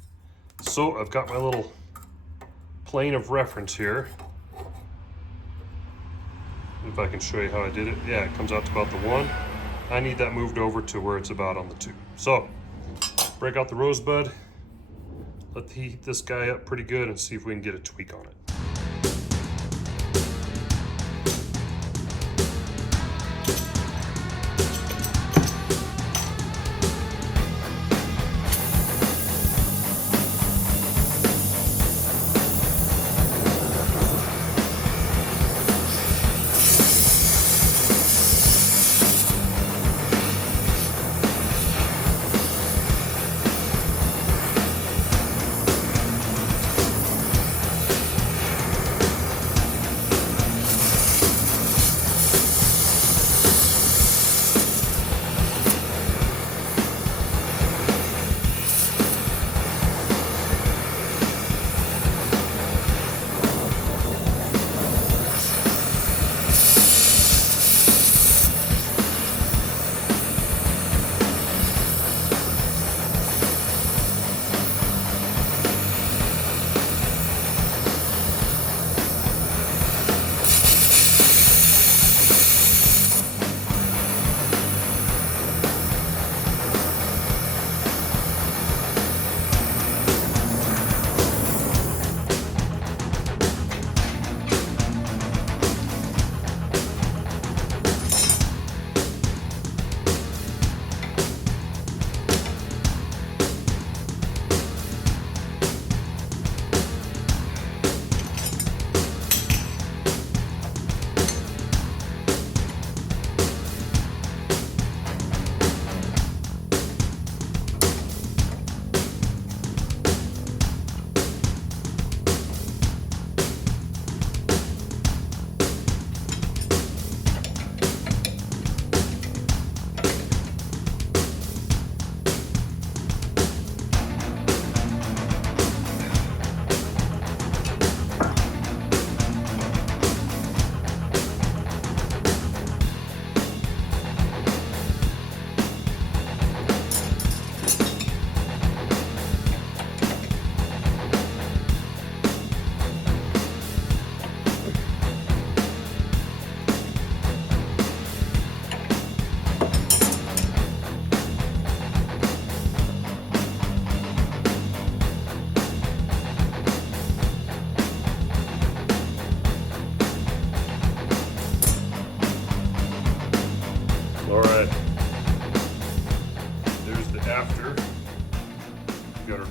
So I've got my little plane of reference here. If I can show you how I did it. Yeah, it comes out to about the 1. I need that moved over to where it's about on the 2. So, break out the rosebud. Let's heat this guy up pretty good and see if we can get a tweak on it.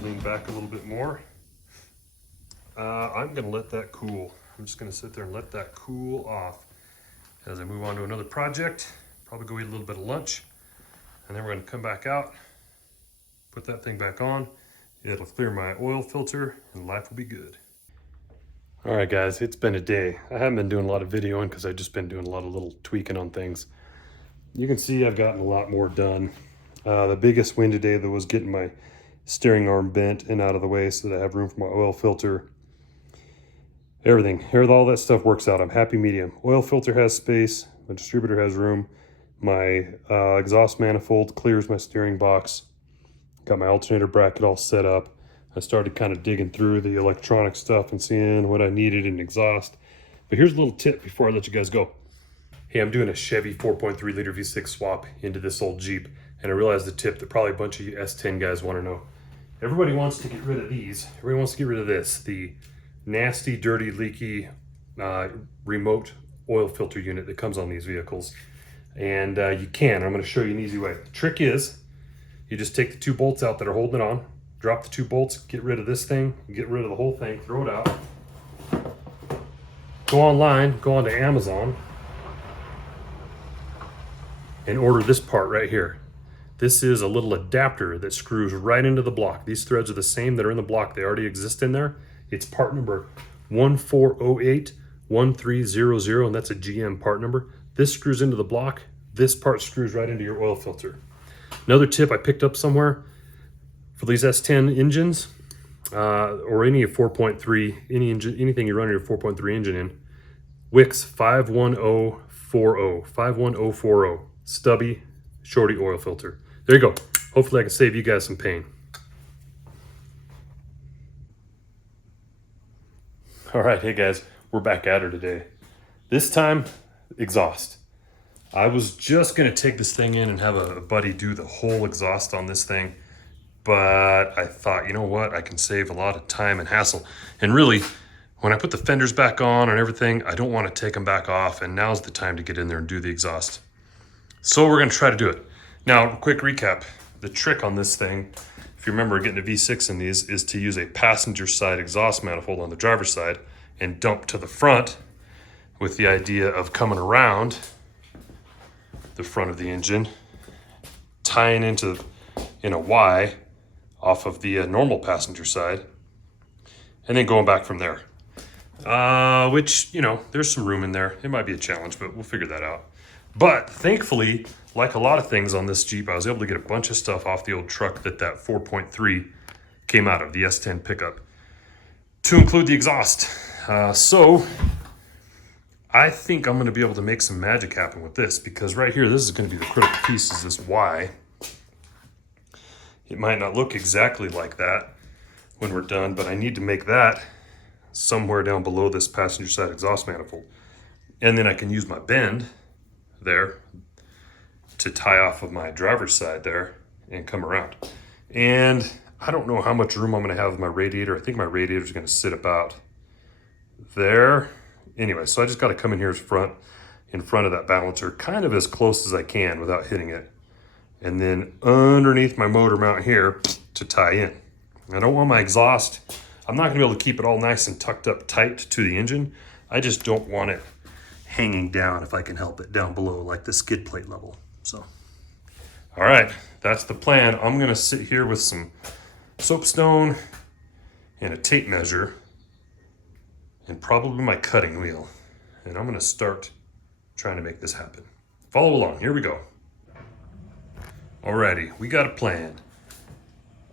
lean back a little bit more. I'm gonna let that cool. I'm just gonna sit there and let that cool off as I move on to another project. Probably go eat a little bit of lunch, and then we're gonna come back out, put that thing back on. It'll clear my oil filter and life will be good. All right, guys, it's been a day. I haven't been doing a lot of videoing because I've just been doing a lot of little tweaking on things. You can see I've gotten a lot more done. The biggest win today, though, was getting my steering arm bent and out of the way so that I have room for my oil filter. Everything, all that stuff works out. I'm happy medium. Oil filter has space, my distributor has room, my exhaust manifold clears my steering box. Got my alternator bracket all set up. I started kind of digging through the electronic stuff and seeing what I needed in exhaust. But here's a little tip before I let you guys go. Hey, I'm doing a Chevy 4.3 liter V6 swap into this old Jeep, and I realized the tip that probably a bunch of you S10 guys want to know. Everybody wants to get rid of these. Everybody wants to get rid of this, the nasty, dirty, leaky remote oil filter unit that comes on these vehicles. And you can. I'm going to show you an easy way. The trick is you just take the 2 bolts out that are holding it on, drop the 2 bolts, get rid of this thing, get rid of the whole thing, throw it out. Go online, go onto Amazon, and order this part right here. This is a little adapter that screws right into the block. These threads are the same that are in the block. They already exist in there. It's part number 14081300, and that's a GM part number. This screws into the block. This part screws right into your oil filter. Another tip I picked up somewhere for these S10 engines, or any 4.3, anything you run your 4.3 engine in, Wix 51040, stubby, shorty oil filter. There you go. Hopefully I can save you guys some pain. All right, hey guys, we're back at her today. This time, exhaust. I was just gonna take this thing in and have a buddy do the whole exhaust on this thing, but I thought, you know what, I can save a lot of time and hassle. And really, when I put the fenders back on and everything, I don't want to take them back off, and now's the time to get in there and do the exhaust. So we're gonna try to do it. Now, quick recap. The trick on this thing, if you remember getting a V6 in these, is to use a passenger side exhaust manifold on the driver's side and dump to the front with the idea of coming around the front of the engine, tying in a Y off of the normal passenger side, and then going back from there. Which, you know, there's some room in there. It might be a challenge, but we'll figure that out. But thankfully, like a lot of things on this Jeep, I was able to get a bunch of stuff off the old truck that 4.3 came out of, the S10 pickup, to include the exhaust. So I think I'm going to be able to make some magic happen with this, because right here, this is going to be the critical piece, is this Y. It might not look exactly like that when we're done, but I need to make that somewhere down below this passenger side exhaust manifold. And then I can use my bend there to tie off of my driver's side there and come around. And I don't know how much room I'm going to have with my radiator. I think my radiator is going to sit about there. Anyway, so I just got to come in here in front of that balancer, kind of as close as I can without hitting it. And then underneath my motor mount here to tie in. I don't want my exhaust, I'm not going to be able to keep it all nice and tucked up tight to the engine. I just don't want it hanging down, if I can help it, down below like the skid plate level. So, all right, that's the plan. I'm going to sit here with some soapstone and a tape measure and probably my cutting wheel. And I'm going to start trying to make this happen. Follow along. Here we go. Alrighty, we got a plan.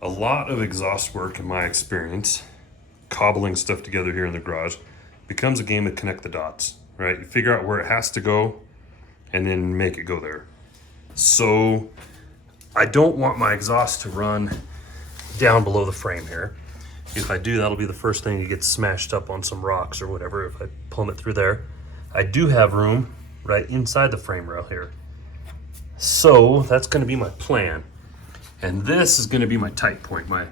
A lot of exhaust work, in my experience, cobbling stuff together here in the garage, becomes a game of connect the dots, right? You figure out where it has to go and then make it go there. So I don't want my exhaust to run down below the frame here. If I do, that'll be the first thing to get smashed up on some rocks or whatever if I plumb it through there. I do have room right inside the frame rail here. So that's going to be my plan. And this is going to be my tight point, my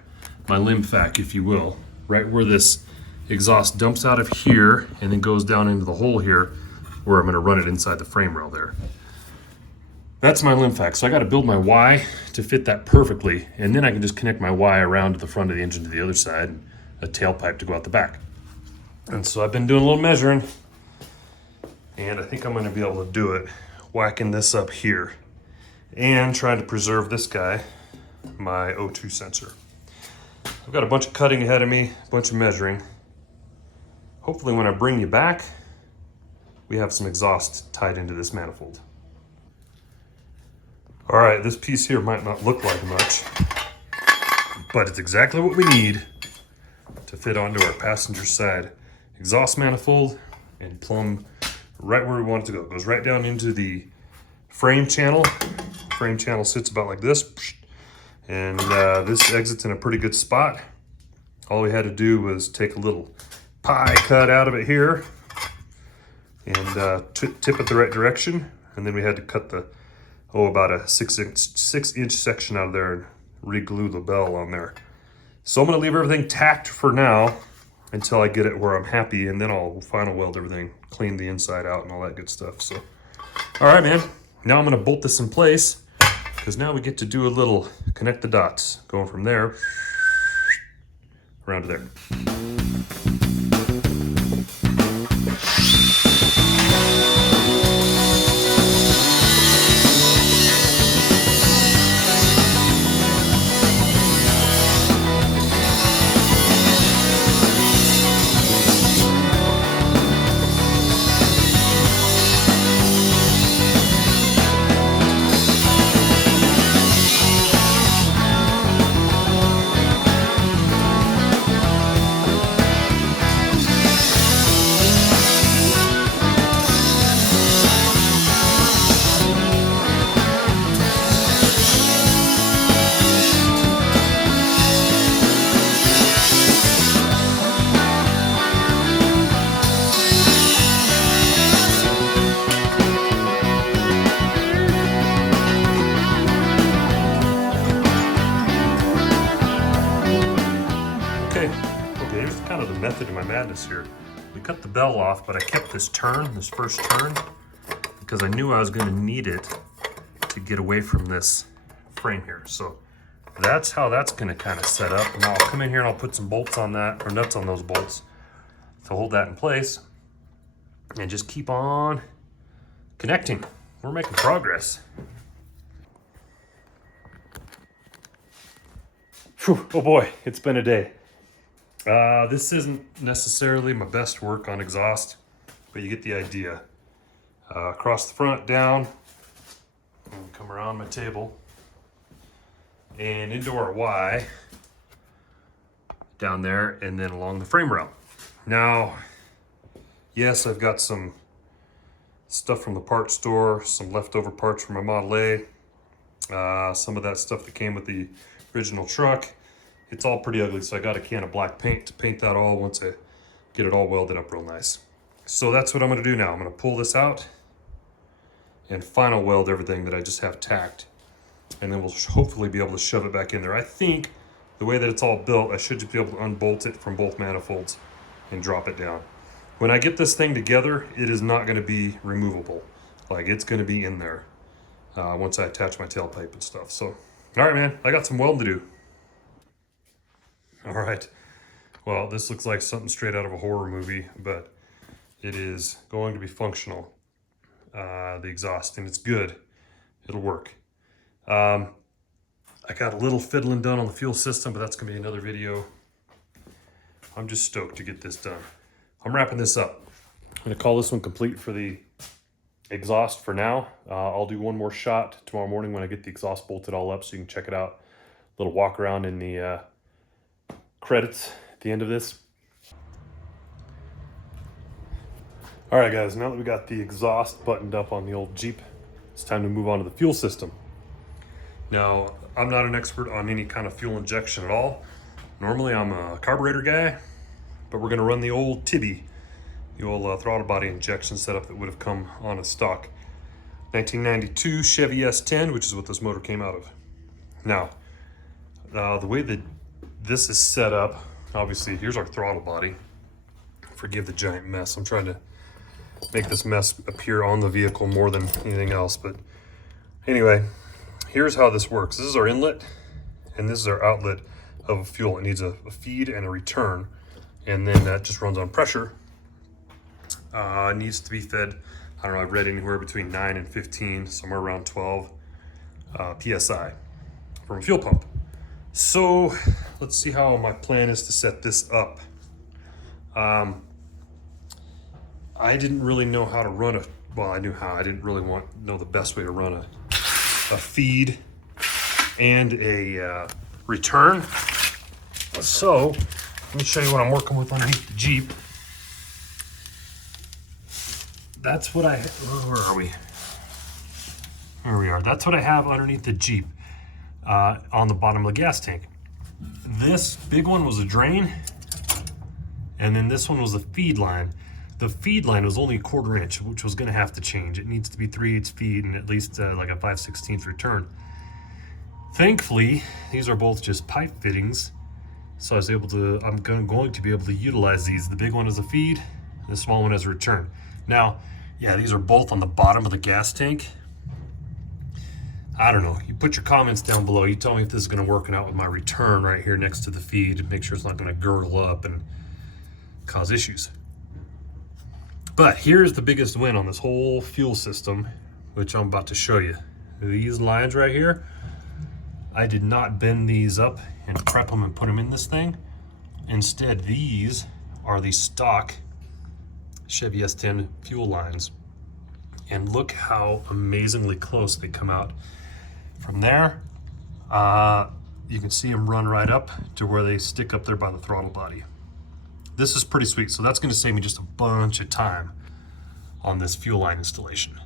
limb fac, if you will, right where this exhaust dumps out of here and then goes down into the hole here where I'm going to run it inside the frame rail there. That's my limb fac. So I got to build my Y to fit that perfectly, and then I can just connect my Y around to the front of the engine to the other side, and a tailpipe to go out the back. And so I've been doing a little measuring, and I think I'm gonna be able to do it, whacking this up here, and trying to preserve this guy, my O2 sensor. I've got a bunch of cutting ahead of me, a bunch of measuring. Hopefully when I bring you back, we have some exhaust tied into this manifold. All right, this piece here might not look like much, but it's exactly what we need to fit onto our passenger side exhaust manifold and plumb right where we want it to go. It goes right down into the frame channel. Frame channel sits about like this, and this exits in a pretty good spot. All we had to do was take a little pie cut out of it here and tip it the right direction, and then we had to cut the about a 6-inch section out of there and re-glue the bell on there. So I'm gonna leave everything tacked for now until I get it where I'm happy, and then I'll final weld everything, clean the inside out and all that good stuff. So, all right, man. Now I'm gonna bolt this in place, because now we get to do a little connect the dots, going from there around to there. Okay, here's kind of the method of my madness here. We cut the bell off, but I kept this turn, this first turn, because I knew I was going to need it to get away from this frame here. So that's how that's going to kind of set up. Now I'll come in here and I'll put some bolts on that, or nuts on those bolts to hold that in place, and just keep on connecting. We're making progress. Whew, oh boy, it's been a day. This isn't necessarily my best work on exhaust, but you get the idea. Across the front, down, and come around my table, and into our Y, down there, and then along the frame rail. Now, yes, I've got some stuff from the parts store, some leftover parts from my Model A, some of that stuff that came with the original truck. It's all pretty ugly, so I got a can of black paint to paint that all once I get it all welded up real nice. So that's what I'm gonna do now. I'm gonna pull this out and final weld everything that I just have tacked, and then we'll hopefully be able to shove it back in there. I think the way that it's all built, I should just be able to unbolt it from both manifolds and drop it down. When I get this thing together, it is not gonna be removable. Like, it's gonna be in there once I attach my tailpipe and stuff. So, all right, man, I got some welding to do. All right, well, this looks like something straight out of a horror movie, but it is going to be functional, the exhaust, and it's good. It'll work. I got a little fiddling done on the fuel system, but that's gonna be another video. I'm just stoked to get this done. I'm wrapping this up. I'm gonna call this one complete for the exhaust for now. I'll do one more shot tomorrow morning when I get the exhaust bolted all up, so you can check it out. A little walk around in the credits at the end of this. All right, guys, now that we got the exhaust buttoned up on the old Jeep, it's time to move on to the fuel system. Now, I'm not an expert on any kind of fuel injection at all. Normally, I'm a carburetor guy, but we're gonna run the old Tibby, the old throttle body injection setup that would have come on a stock 1992 Chevy S10, which is what this motor came out of. Now, the way that this is set up, obviously, here's our throttle body. Forgive the giant mess. I'm trying to make this mess appear on the vehicle more than anything else. But anyway, here's how this works. This is our inlet, and this is our outlet of fuel. It needs a feed and a return, and then that just runs on pressure. It needs to be fed, I don't know, I've read anywhere between 9 and 15, somewhere around 12 PSI from a fuel pump. So let's see how my plan is to set this up. I didn't really know how to run well, I knew how. I didn't really know the best way to run a feed and a return. So let me show you what I'm working with underneath the Jeep. That's what where are we? Here we are. That's what I have underneath the Jeep on the bottom of the gas tank. This big one was a drain, and then this one was a feed line. The feed line was only 1/4 inch, which was going to have to change. It needs to be 3/8 feed and at least like a 5/16 return. Thankfully, these are both just pipe fittings, so I was able to. I'm going to be able to utilize these. The big one is a feed, and the small one is a return. Now, yeah, these are both on the bottom of the gas tank. I don't know. You put your comments down below. You tell me if this is going to work out with my return right here next to the feed, and make sure it's not going to girdle up and cause issues. But here's the biggest win on this whole fuel system, which I'm about to show you. These lines right here, I did not bend these up and prep them and put them in this thing. Instead, these are the stock Chevy S10 fuel lines. And look how amazingly close they come out. From there, you can see them run right up to where they stick up there by the throttle body. This is pretty sweet, so that's going to save me just a bunch of time on this fuel line installation.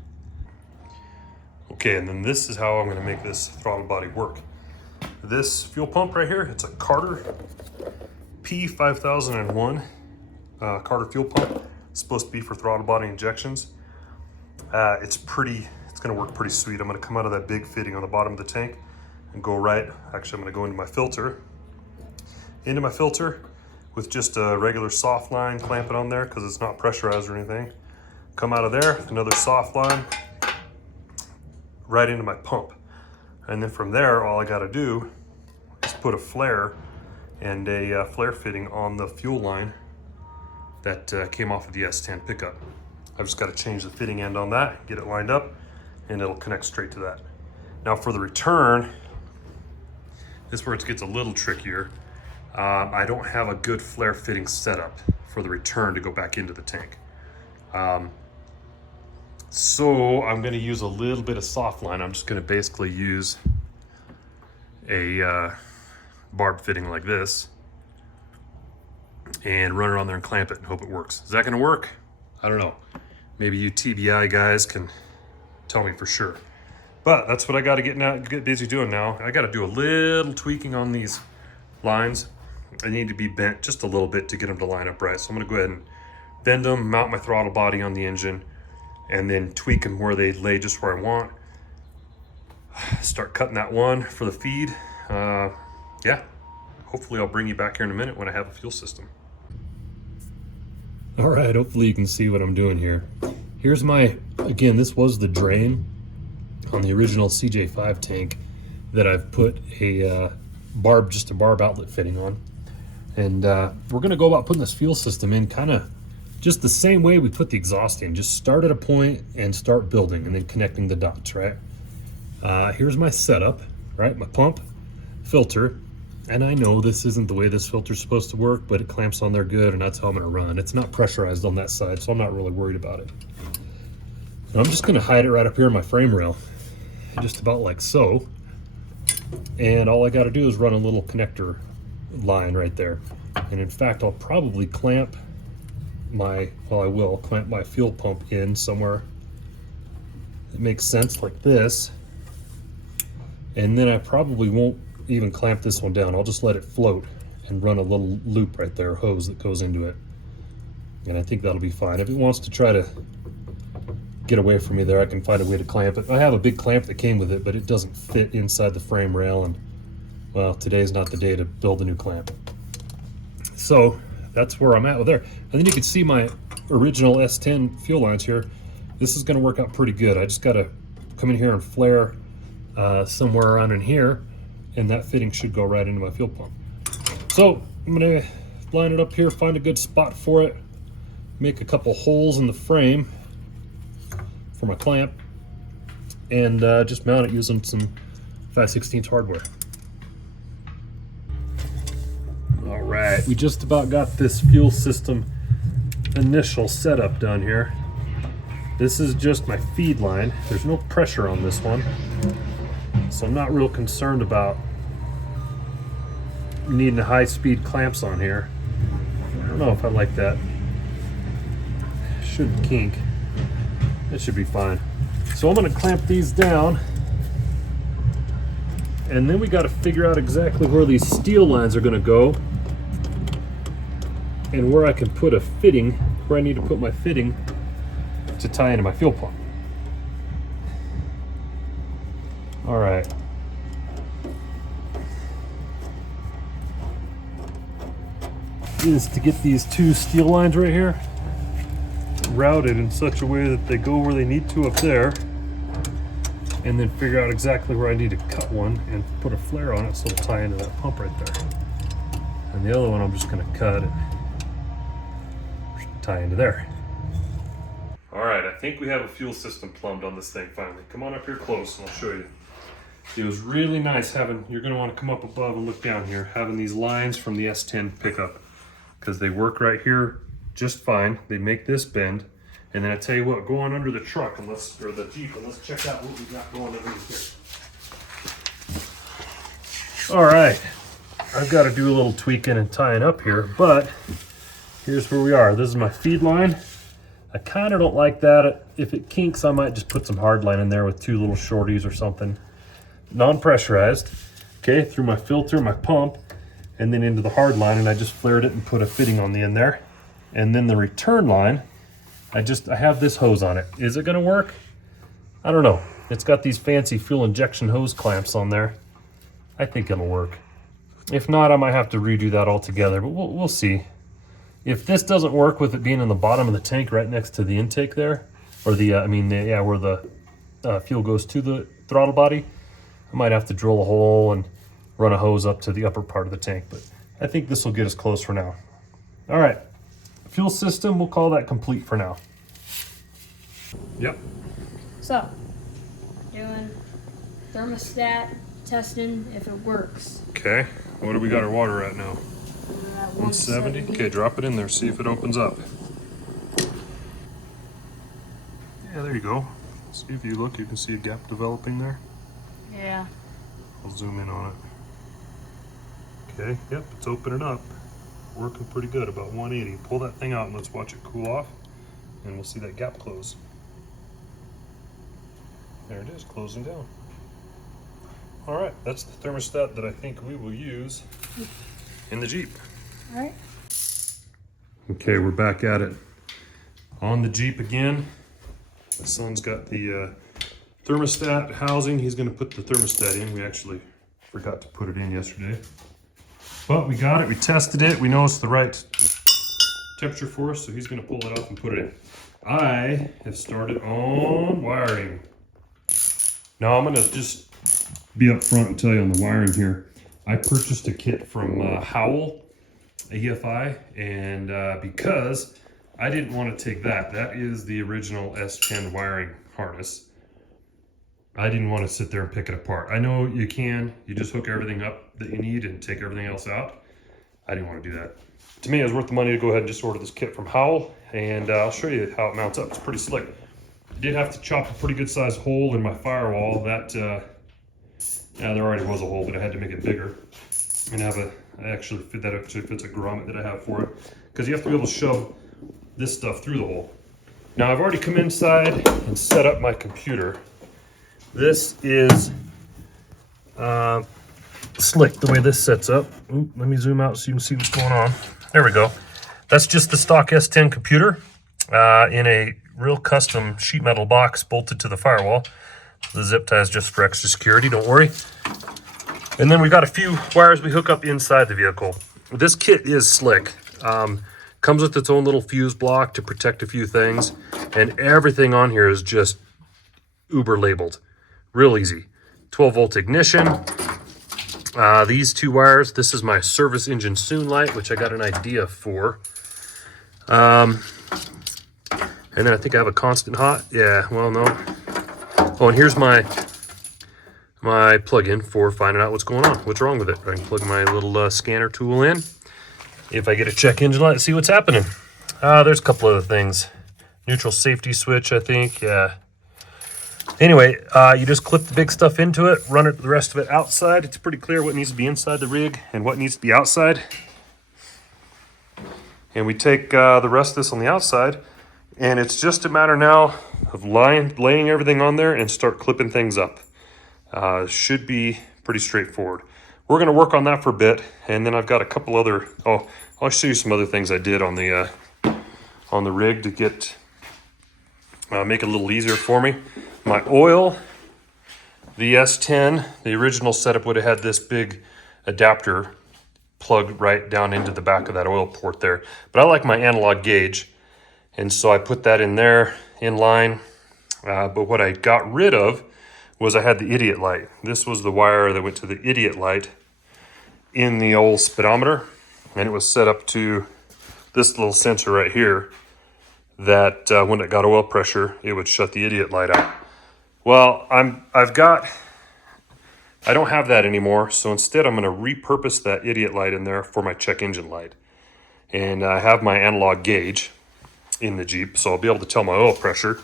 Okay, and then this is how I'm going to make this throttle body work. This fuel pump right here, it's a Carter P5001 Carter fuel pump. It's supposed to be for throttle body injections. It's going to work pretty sweet. I'm going to come out of that big fitting on the bottom of the tank and go right. Actually, I'm going to go into my filter with just a regular soft line, clamp it on there because it's not pressurized or anything. Come out of there, another soft line, right into my pump. And then from there, all I got to do is put a flare and a flare fitting on the fuel line that came off of the S10 pickup. I've just got to change the fitting end on that, get it lined up, and it'll connect straight to that. Now for the return, this is where it gets a little trickier. I don't have a good flare fitting setup for the return to go back into the tank. So I'm going to use a little bit of soft line. I'm just going to basically use a barb fitting like this and run it on there and clamp it and hope it works. Is that going to work? I don't know. Maybe you TBI guys can tell me for sure. But that's what I got to get busy doing now. I got to do a little tweaking on these lines. I need to be bent just a little bit to get them to line up right. So I'm going to go ahead and bend them, mount my throttle body on the engine, and then tweak them where they lay just where I want. Start cutting that one for the feed. Yeah, hopefully I'll bring you back here in a minute when I have a fuel system. All right, hopefully you can see what I'm doing here. Here's again, this was the drain on the original CJ5 tank that I've put a barb outlet fitting on. And we're gonna go about putting this fuel system in kind of just the same way we put the exhaust in. Just start at a point and start building and then connecting the dots, right? Here's my setup, right? My pump, filter, and I know this isn't the way this filter's supposed to work, but it clamps on there good, and that's how I'm gonna run. It's not pressurized on that side, so I'm not really worried about it. And I'm just gonna hide it right up here in my frame rail, just about like so. And all I gotta do is run a little connector line right there. And in fact, I'll probably clamp my fuel pump in somewhere that makes sense, like this. And then I probably won't even clamp this one down. I'll just let it float and run a little loop right there, hose that goes into it. And I think that'll be fine. If it wants to try to get away from me there, I can find a way to clamp it. I have a big clamp that came with it, but it doesn't fit inside the frame rail, and well, today's not the day to build a new clamp. So that's where I'm at with there. And then you can see my original S10 fuel lines here. This is gonna work out pretty good. I just gotta come in here and flare somewhere around in here, and that fitting should go right into my fuel pump. So I'm gonna line it up here, find a good spot for it, make a couple holes in the frame for my clamp, and just mount it using some 5/16 hardware. All right, we just about got this fuel system initial setup done here. This is just my feed line. There's no pressure on this one, so I'm not real concerned about needing high-speed clamps on here. I don't know if I like that. Shouldn't kink. It should be fine. So I'm gonna clamp these down, and then we gotta figure out exactly where these steel lines are gonna go and where I can put a fitting, where I need to put my fitting to tie into my fuel pump. All right. Is to get these two steel lines right here routed in such a way that they go where they need to up there, and then figure out exactly where I need to cut one and put a flare on it so it'll tie into that pump right there. And the other one I'm just gonna cut and tie into there. All right, I think we have a fuel system plumbed on this thing finally. Come on up here close and I'll show you. It was really nice having, you're gonna wanna come up above and look down here, having these lines from the S10 pickup, because they work right here just fine. They make this bend. And then I tell you what, go on under the truck or the Jeep, and let's check out what we got going underneath here. All right, I've got to do a little tweaking and tying up here, but here's where we are. This is my feed line. I kind of don't like that. If it kinks, I might just put some hard line in there with two little shorties or something. Non-pressurized, okay, through my filter, my pump, and then into the hard line, and I just flared it and put a fitting on the end there. And then the return line, I have this hose on it. Is it gonna work? I don't know. It's got these fancy fuel injection hose clamps on there. I think it'll work. If not, I might have to redo that altogether, but we'll see. If this doesn't work with it being in the bottom of the tank right next to the intake there, or where the fuel goes to the throttle body, I might have to drill a hole and run a hose up to the upper part of the tank, but I think this will get us close for now. All right, fuel system, we'll call that complete for now. Yep. So, doing thermostat testing if it works. Okay, what do we got our water at now? At 170? Okay, drop it in there, see if it opens up. Yeah, there you go. See if you look, you can see a gap developing there. Yeah. I'll zoom in on it. Okay, yep, it's opening up. Working pretty good, about 180. Pull that thing out and let's watch it cool off, and we'll see that gap close. There it is, closing down. All right, that's the thermostat that I think we will use in the Jeep. All right. Okay, we're back at it. On the Jeep again. My son's got the thermostat housing. He's gonna put the thermostat in. We actually forgot to put it in yesterday. But we got it, we tested it. We know it's the right temperature for us, so he's gonna pull it up and put it in. I have started on wiring. Now I'm gonna just be up front and tell you on the wiring here. I purchased a kit from Howell, EFI, and because I didn't want to take that. That is the original S10 wiring harness. I didn't want to sit there and pick it apart. I know you can. You just hook everything up that you need and take everything else out. I didn't want to do that. To me, it was worth the money to go ahead and just order this kit from Howell, and I'll show you how it mounts up. It's pretty slick. I did have to chop a pretty good sized hole in my firewall. That there already was a hole, but I had to make it bigger. And that actually fits a grommet that I have for it, because you have to be able to shove this stuff through the hole. Now I've already come inside and set up my computer. This is slick the way this sets up. Ooh, let me zoom out so you can see what's going on. There we go. That's just the stock S10 computer in a real custom sheet metal box bolted to the firewall. The zip tie is just for extra security, don't worry. And then we've got a few wires we hook up inside the vehicle. This kit is slick. Comes with its own little fuse block to protect a few things, and everything on here is just uber labeled. Real easy. 12-volt ignition. These 2 wires, this is my service engine soon light, which I got an idea for. And then I think I have a constant hot. Yeah, well, no. Oh, and here's my plug-in for finding out what's going on, what's wrong with it. I can plug my little scanner tool in. If I get a check engine light, see what's happening. There's a couple other things. Neutral safety switch, I think, yeah. Anyway, you just clip the big stuff into it, run it, the rest of it outside. It's pretty clear what needs to be inside the rig and what needs to be outside. And we take the rest of this on the outside, and it's just a matter now of laying everything on there and start clipping things up. Should be pretty straightforward. We're going to work on that for a bit, and then I've got a couple other, I'll show you some other things I did on the rig to get make it a little easier for me. My oil, the S10, the original setup would have had this big adapter plug right down into the back of that oil port there. But I like my analog gauge, and so I put that in there in line. But what I got rid of was I had the idiot light. This was the wire that went to the idiot light in the old speedometer, and it was set up to this little sensor right here that when it got oil pressure, it would shut the idiot light out. Well, I don't have that anymore, so instead I'm going to repurpose that idiot light in there for my check engine light. And I have my analog gauge in the Jeep, so I'll be able to tell my oil pressure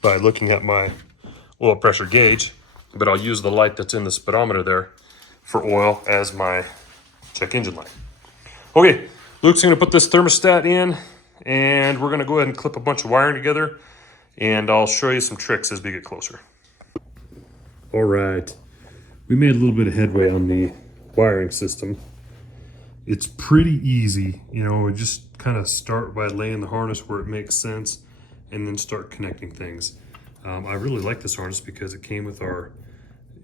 by looking at my oil pressure gauge, but I'll use the light that's in the speedometer there for oil as my check engine light. Okay, Luke's going to put this thermostat in, and we're going to go ahead and clip a bunch of wiring together, and I'll show you some tricks as we get closer. All right, we made a little bit of headway on the wiring system. It's pretty easy, you know, we just kind of start by laying the harness where it makes sense and then start connecting things. I really like this harness because it came with our,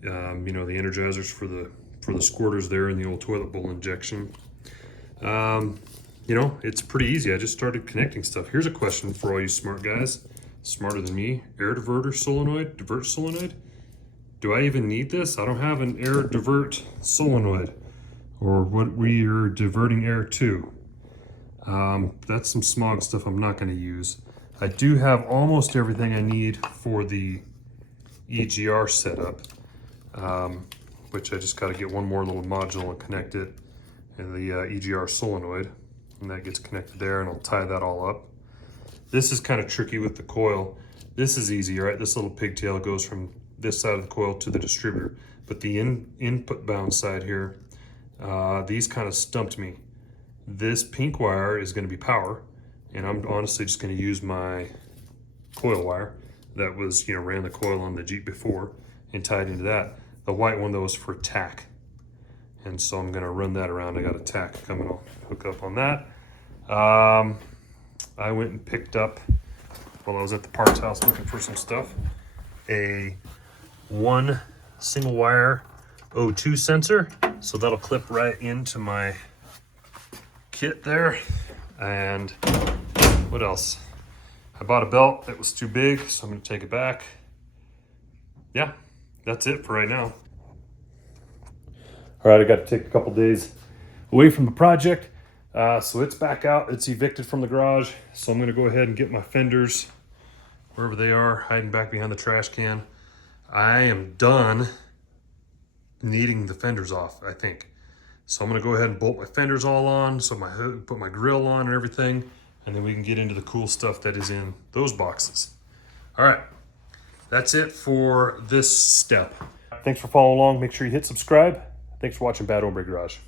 the energizers for the squirters there and the old toilet bowl injection. It's pretty easy. I just started connecting stuff. Here's a question for all you smart guys, smarter than me. Air diverter solenoid, divert solenoid. Do I even need this? I don't have an air divert solenoid, or what we are diverting air to. That's some smog stuff I'm not going to use. I do have almost everything I need for the EGR setup, which I just got to get one more little module and connect it, and the EGR solenoid, and that gets connected there, and I'll tie that all up. This is kind of tricky with the coil. This is easy, right? This little pigtail goes from this side of the coil to the distributor, but the input bound side here, these kind of stumped me. This pink wire is going to be power, and I'm honestly just going to use my coil wire that was, ran the coil on the Jeep before and tied into that. The white one though is for tack, and so I'm going to run that around. I got a tack coming. I'll hook up on that. I went and picked up, while I was at the parts house looking for some stuff, a 1 single wire O2 sensor, so that'll clip right into my kit there. And what else? I bought a belt that was too big, so I'm going to take it back. Yeah, that's it for right now. All right, I got to take a couple days away from the project, so it's back out. It's evicted from the garage, so I'm going to go ahead and get my fenders wherever they are, hiding back behind the trash can. I am done needing the fenders off, I think. So I'm going to go ahead and bolt my fenders all on, so put my grill on and everything, and then we can get into the cool stuff that is in those boxes. All right, that's it for this step. Thanks for following along. Make sure you hit subscribe. Thanks for watching Bad Hombre Garage.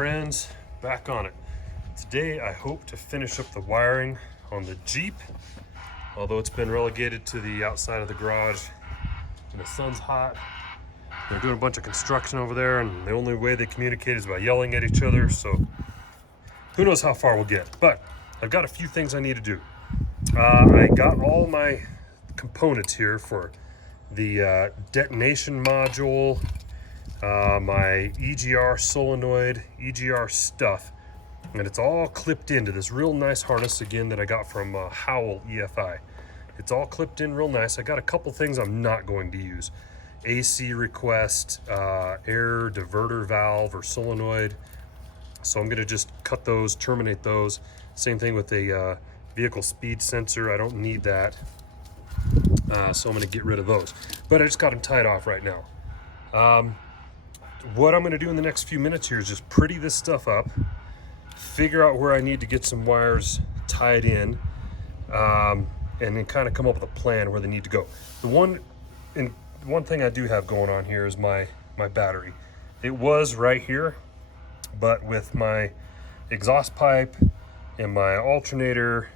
friends, back on it. Today I hope to finish up the wiring on the Jeep, although it's been relegated to the outside of the garage and the sun's hot. They're doing a bunch of construction over there, and the only way they communicate is by yelling at each other, so who knows how far we'll get. But I've got a few things I need to do. I got all my components here for the detonation module, my EGR solenoid, EGR stuff, and it's all clipped into this real nice harness again that I got from Howell EFI. It's all clipped in real nice. I got a couple things I'm not going to use. AC request, air diverter valve or solenoid. So I'm gonna just cut those, terminate those. Same thing with the vehicle speed sensor. I don't need that. So I'm gonna get rid of those. But I just got them tied off right now. What I'm gonna do in the next few minutes here is just pretty this stuff up, figure out where I need to get some wires tied in, and then kind of come up with a plan where they need to go. The one thing I do have going on here is my battery. It was right here, but with my exhaust pipe and my alternator,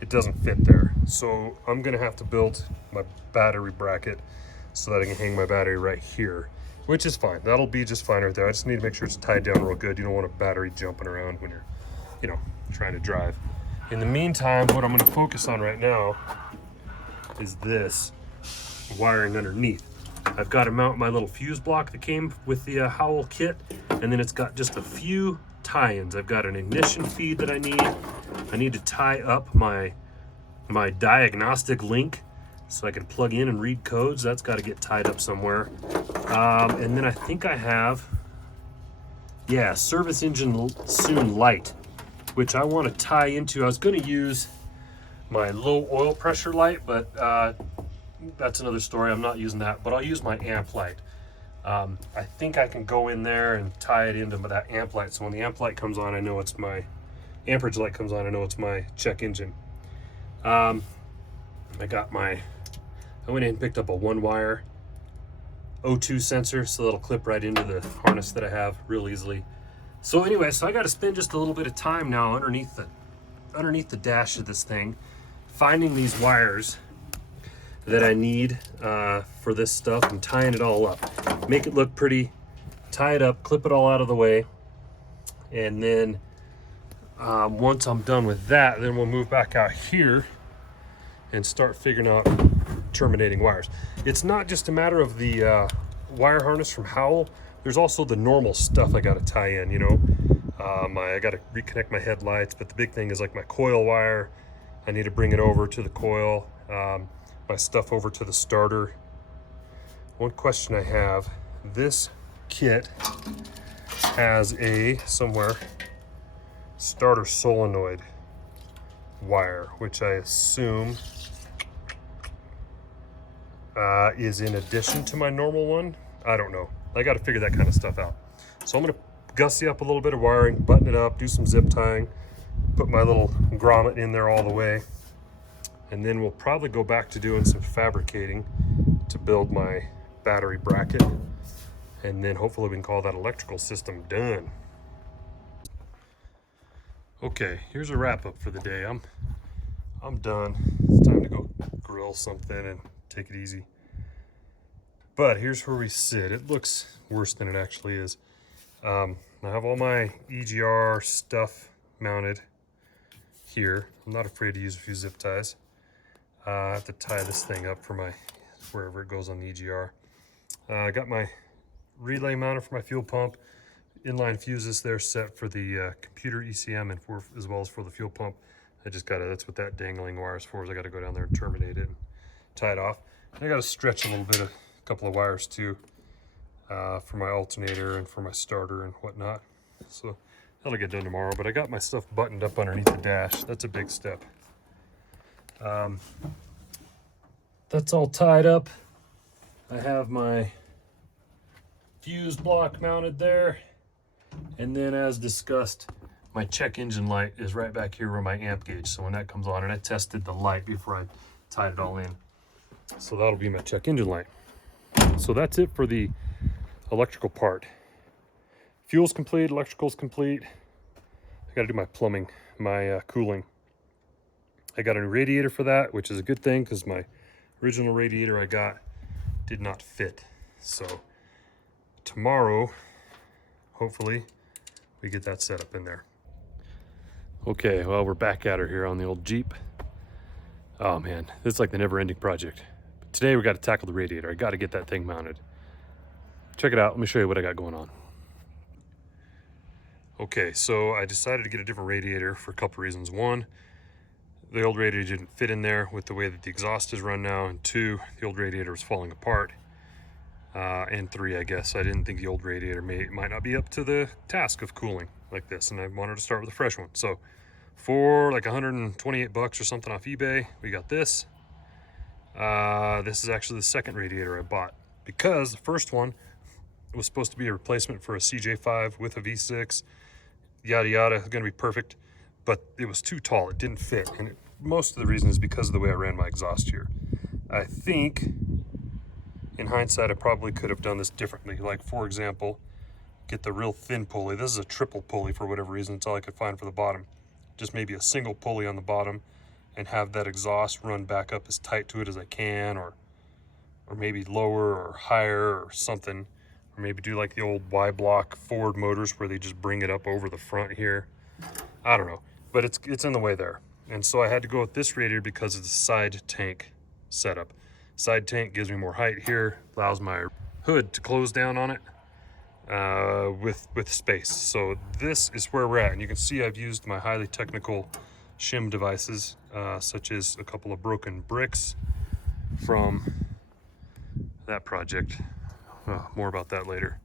it doesn't fit there. So I'm gonna have to build my battery bracket so that I can hang my battery right here, which is fine. That'll be just fine right there. I just need to make sure it's tied down real good. You don't want a battery jumping around when you're, trying to drive. In the meantime, what I'm gonna focus on right now is this wiring underneath. I've got to mount my little fuse block that came with the Howell kit, and then it's got just a few tie-ins. I've got an ignition feed that I need to tie up my diagnostic link so I can plug in and read codes. That's got to get tied up somewhere. And then I think I have, service engine soon light, which I want to tie into. I was going to use my low oil pressure light, but that's another story. I'm not using that, but I'll use my amp light. I think I can go in there and tie it into that amp light. So when the amp light comes on, I know it's my amperage light comes on. I know it's my check engine. I went in and picked up a 1-wire O2 sensor, so that'll clip right into the harness that I have real easily. So anyway, I got to spend just a little bit of time now underneath the dash of this thing, finding these wires that I need for this stuff and tying it all up. Make it look pretty, tie it up, clip it all out of the way, and then once I'm done with that, then we'll move back out here and start figuring out terminating wires. It's not just a matter of the wire harness from Howell. There's also the normal stuff I got to tie in, I got to reconnect my headlights, but the big thing is like my coil wire. I need to bring it over to the coil. My stuff over to the starter. One question I have, this kit has a starter solenoid wire, which I assume is in addition to my normal one. I don't know. I got to figure that kind of stuff out. So I'm going to gussy up a little bit of wiring, button it up, do some zip tying, put my little grommet in there all the way. And then we'll probably go back to doing some fabricating to build my battery bracket. And then hopefully we can call that electrical system done. Okay, here's a wrap up for the day. I'm done. It's time to go grill something and take it easy. But here's where we sit. It looks worse than it actually is. I have all my EGR stuff mounted here. I'm not afraid to use a few zip ties. I have to tie this thing up for wherever it goes on the EGR. I got my relay mounted for my fuel pump. Inline fuses there set for the computer ECM and as well as for the fuel pump. That's what that dangling wire is for, is I gotta go down there and terminate it and tie it off. And I gotta stretch a couple of wires too, for my alternator and for my starter and whatnot. So that'll get done tomorrow, but I got my stuff buttoned up underneath the dash. That's a big step. That's all tied up. I have my fuse block mounted there, and then as discussed, my check engine light is right back here where my amp gauge, so when that comes on, and I tested the light before I tied it all in, so that'll be my check engine light. So that's it for the electrical part. Fuel's complete, electrical's complete. I gotta do my plumbing, my cooling. I got a new radiator for that, which is a good thing because my original radiator I got did not fit. So tomorrow, hopefully, we get that set up in there. Okay, well, we're back at her here on the old Jeep. Oh man, this is like the never-ending project. But today we got to tackle the radiator. I got to get that thing mounted. Check it out. Let me show you what I got going on. Okay, so I decided to get a different radiator for a couple reasons. One, the old radiator didn't fit in there with the way that the exhaust is run now. And two, the old radiator was falling apart. And three, I guess, I didn't think the old radiator might not be up to the task of cooling like this. And I wanted to start with a fresh one. So for like 128 bucks or something off eBay, we got this. This is actually the second radiator I bought because the first one was supposed to be a replacement for a CJ5 with a V6, yada yada, gonna be perfect, but it was too tall, it didn't fit, and most of the reason is because of the way I ran my exhaust here. I think, in hindsight, I probably could have done this differently. Like, for example, get the real thin pulley. This is a triple pulley for whatever reason, it's all I could find for the bottom. Just maybe a single pulley on the bottom and have that exhaust run back up as tight to it as I can, or maybe lower or higher or something. Or maybe do like the old Y-block Ford motors where they just bring it up over the front here. I don't know, but it's in the way there. And so I had to go with this radiator because of the side tank setup. Side tank gives me more height here, allows my hood to close down on it with space. So this is where we're at. And you can see I've used my highly technical shim devices, such as a couple of broken bricks from that project. More about that later.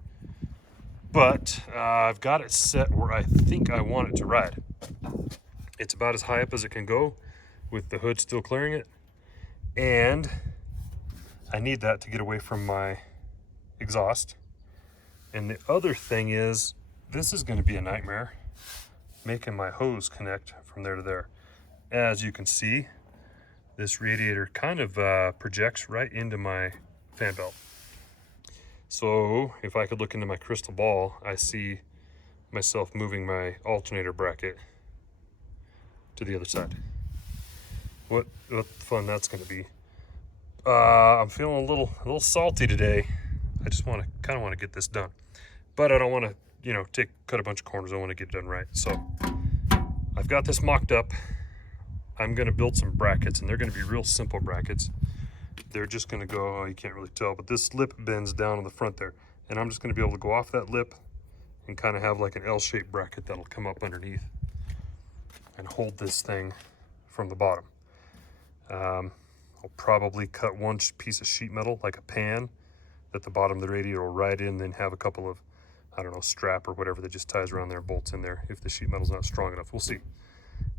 But I've got it set where I think I want it to ride. It's about as high up as it can go with the hood still clearing it. And I need that to get away from my exhaust. And the other thing is, this is going to be a nightmare making my hose connect from there to there. As you can see, this radiator kind of projects right into my fan belt. So if I could look into my crystal ball, I see myself moving my alternator bracket to the other side. What fun that's going to be. I'm feeling a little salty today. I just kind of want to get this done, but I don't want to, cut a bunch of corners. I want to get it done right. So I've got this mocked up. I'm going to build some brackets, and they're going to be real simple brackets. They're just going to go, you can't really tell, but this lip bends down on the front there. And I'm just going to be able to go off that lip and kind of have like an L-shaped bracket that'll come up underneath and hold this thing from the bottom. I'll probably cut one piece of sheet metal, like a pan, that the bottom of the radiator will ride in, then have a couple of, I don't know, strap or whatever that just ties around there, bolts in there if the sheet metal's not strong enough. We'll see.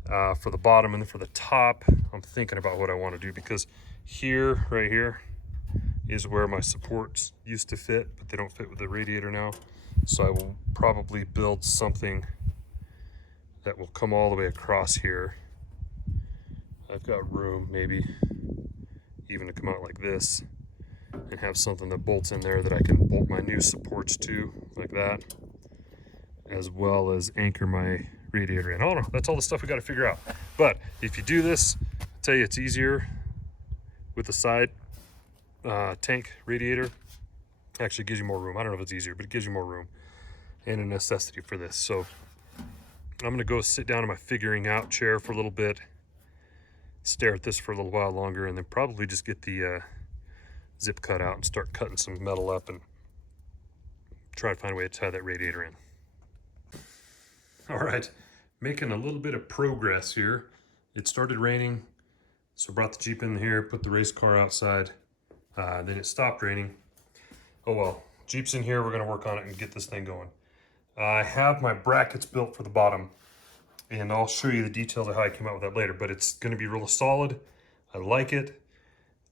For the bottom and then for the top, I'm thinking about what I want to do, because here, right here, is where my supports used to fit, but they don't fit with the radiator now. So I will probably build something that will come all the way across here. I've got room, maybe even to come out like this and have something that bolts in there that I can bolt my new supports to, like that, as well as anchor my radiator in. I don't know, that's all the stuff we got to figure out. But if you do this, I'll tell you, it's easier with the side tank radiator. Actually gives you more room. I don't know if it's easier, but it gives you more room and a necessity for this. So I'm gonna go sit down in my figuring out chair for a little bit, stare at this for a little while longer, and then probably just get the zip cut out and start cutting some metal up and try to find a way to tie that radiator in. All right, making a little bit of progress here. It started raining, so brought the Jeep in here, put the race car outside, then it stopped raining. Oh well, Jeep's in here, we're gonna work on it and get this thing going. I have my brackets built for the bottom, and I'll show you the details of how I came out with that later, but it's gonna be real solid. I like it.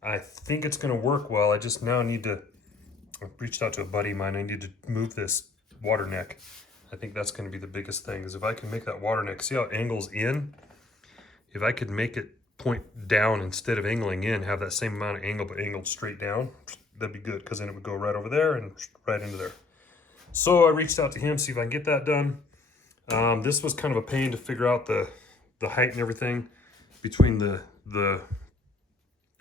I think it's gonna work well. I just now need to, I reached out to a buddy of mine, I need to move this water neck. I think that's gonna be the biggest thing, is if I can make that water neck, see how it angles in? If I could make it point down instead of angling in, have that same amount of angle but angled straight down, that'd be good, because then it would go right over there and right into there. So I reached out to him, see if I can get that done. This was kind of a pain to figure out the height and everything between the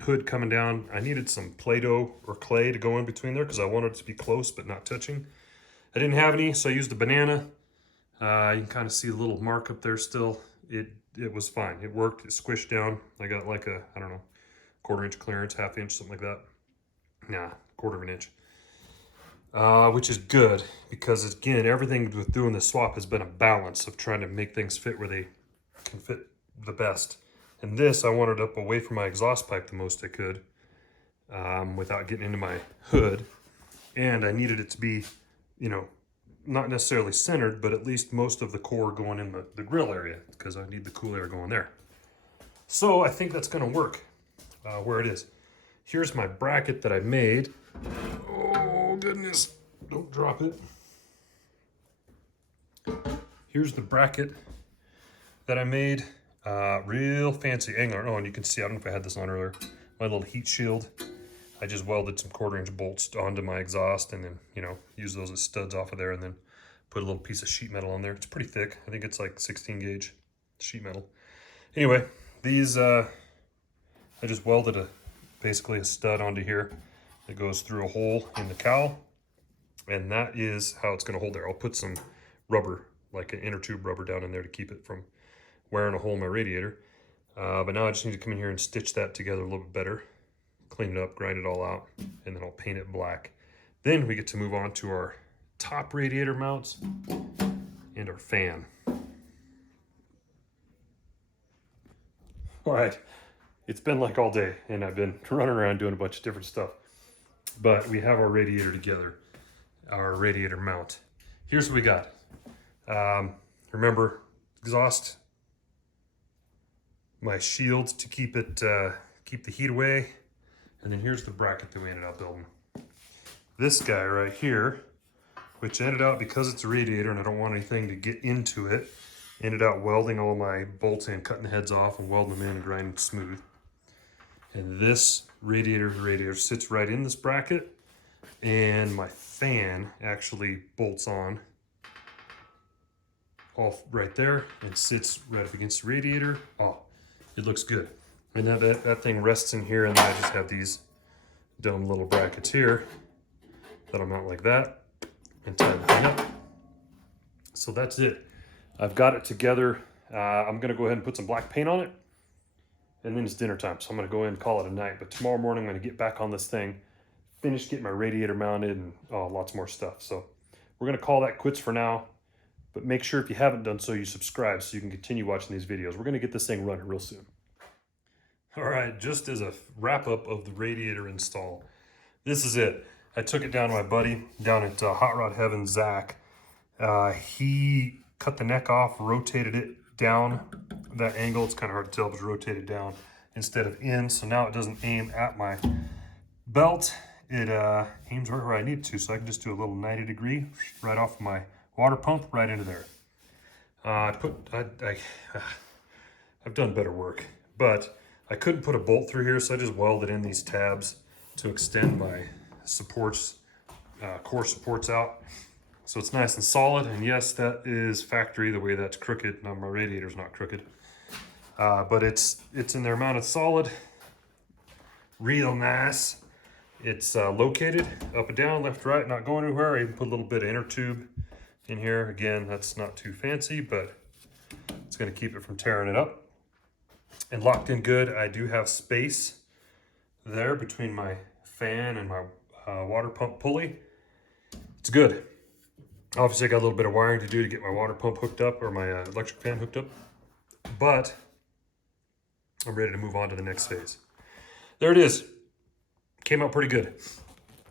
hood coming down. I needed some Play-Doh or clay to go in between there because I wanted it to be close but not touching. I didn't have any, so I used a banana. You can kind of see the little mark up there still. It was fine. It worked. It squished down. I got like a, I don't know, 1/4 inch clearance, 1/2 inch, something like that. Nah, 1/4 inch. Which is good because, again, everything with doing the swap has been a balance of trying to make things fit where they can fit the best. And this, I wanted up away from my exhaust pipe the most I could without getting into my hood. And I needed it to be, you know, not necessarily centered, but at least most of the core going in the grill area because I need the cool air going there. So I think that's going to work where it is. Here's my bracket that I made. Oh, goodness. Don't drop it. Here's the bracket that I made. Real fancy angler. Oh, and you can see, I don't know if I had this on earlier, my little heat shield. I just welded some 1/4 inch bolts onto my exhaust and then, you know, use those as studs off of there and then put a little piece of sheet metal on there. It's pretty thick. I think it's like 16 gauge sheet metal. Anyway, these, I just welded basically a stud onto here. It goes through a hole in the cowl, and that is how it's going to hold there. I'll put some rubber, like an inner tube rubber down in there to keep it from wearing a hole in my radiator. But now I just need to come in here and stitch that together a little bit better, clean it up, grind it all out, and then I'll paint it black. Then we get to move on to our top radiator mounts and our fan. All right, it's been like all day, and I've been running around doing a bunch of different stuff. But we have our radiator together, our radiator mount. Here's what we got. Remember, exhaust, my shield to keep it keep the heat away, and then here's the bracket that we ended up building. This guy right here, which ended out, because it's a radiator and I don't want anything to get into it, ended up welding all my bolts in, cutting the heads off and welding them in and grinding smooth. And this radiator sits right in this bracket, and my fan actually bolts on off right there and sits right up against the radiator. Oh, it looks good. And now that thing rests in here, and then I just have these dumb little brackets here that'll mount like that and tie the thing up. So that's it. I've got it together. I'm gonna go ahead and put some black paint on it, and then it's dinner time. So I'm gonna go ahead and call it a night. But tomorrow morning, I'm gonna get back on this thing, finish getting my radiator mounted, and lots more stuff. So we're gonna call that quits for now. But make sure if you haven't done so, you subscribe so you can continue watching these videos. We're gonna get this thing running real soon. All right, just as a wrap up of the radiator install, this is it. I took it down to my buddy down at Hot Rod Heaven, Zach. He cut the neck off, rotated it down that angle. It's kind of hard to tell, but it's rotated down instead of in. So now it doesn't aim at my belt. It aims right where I need it to. So I can just do a little 90-degree right off my water pump right into there. I've done better work, but I couldn't put a bolt through here, so I just welded in these tabs to extend my supports, core supports out. So it's nice and solid, and yes, that is factory, the way that's crooked. Now my radiator's not crooked, but it's in there mounted solid, real nice. It's located up and down, left, right, not going anywhere. I even put a little bit of inner tube in here. Again, that's not too fancy, but it's gonna keep it from tearing it up. And locked in good. I do have space there between my fan and my water pump pulley. It's good. Obviously, I got a little bit of wiring to do to get my water pump hooked up, or my electric fan hooked up, but I'm ready to move on to the next phase. There it is. Came out pretty good.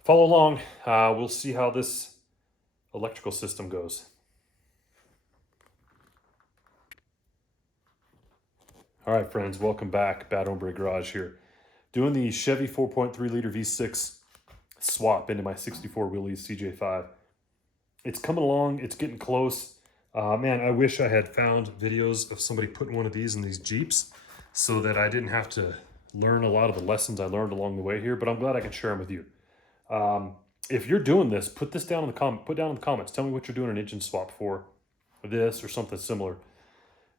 Follow along. We'll see how this electrical system goes. All right, friends, welcome back. Bad Hombre Garage here. Doing the Chevy 4.3 liter V6 swap into my 64 Willys CJ5. It's coming along. It's getting close. Man, I wish I had found videos of somebody putting one of these in these Jeeps so that I didn't have to learn a lot of the lessons I learned along the way here, but I'm glad I can share them with you. if you're doing this, put this down in the comments. Tell me what you're doing an engine swap for this or something similar.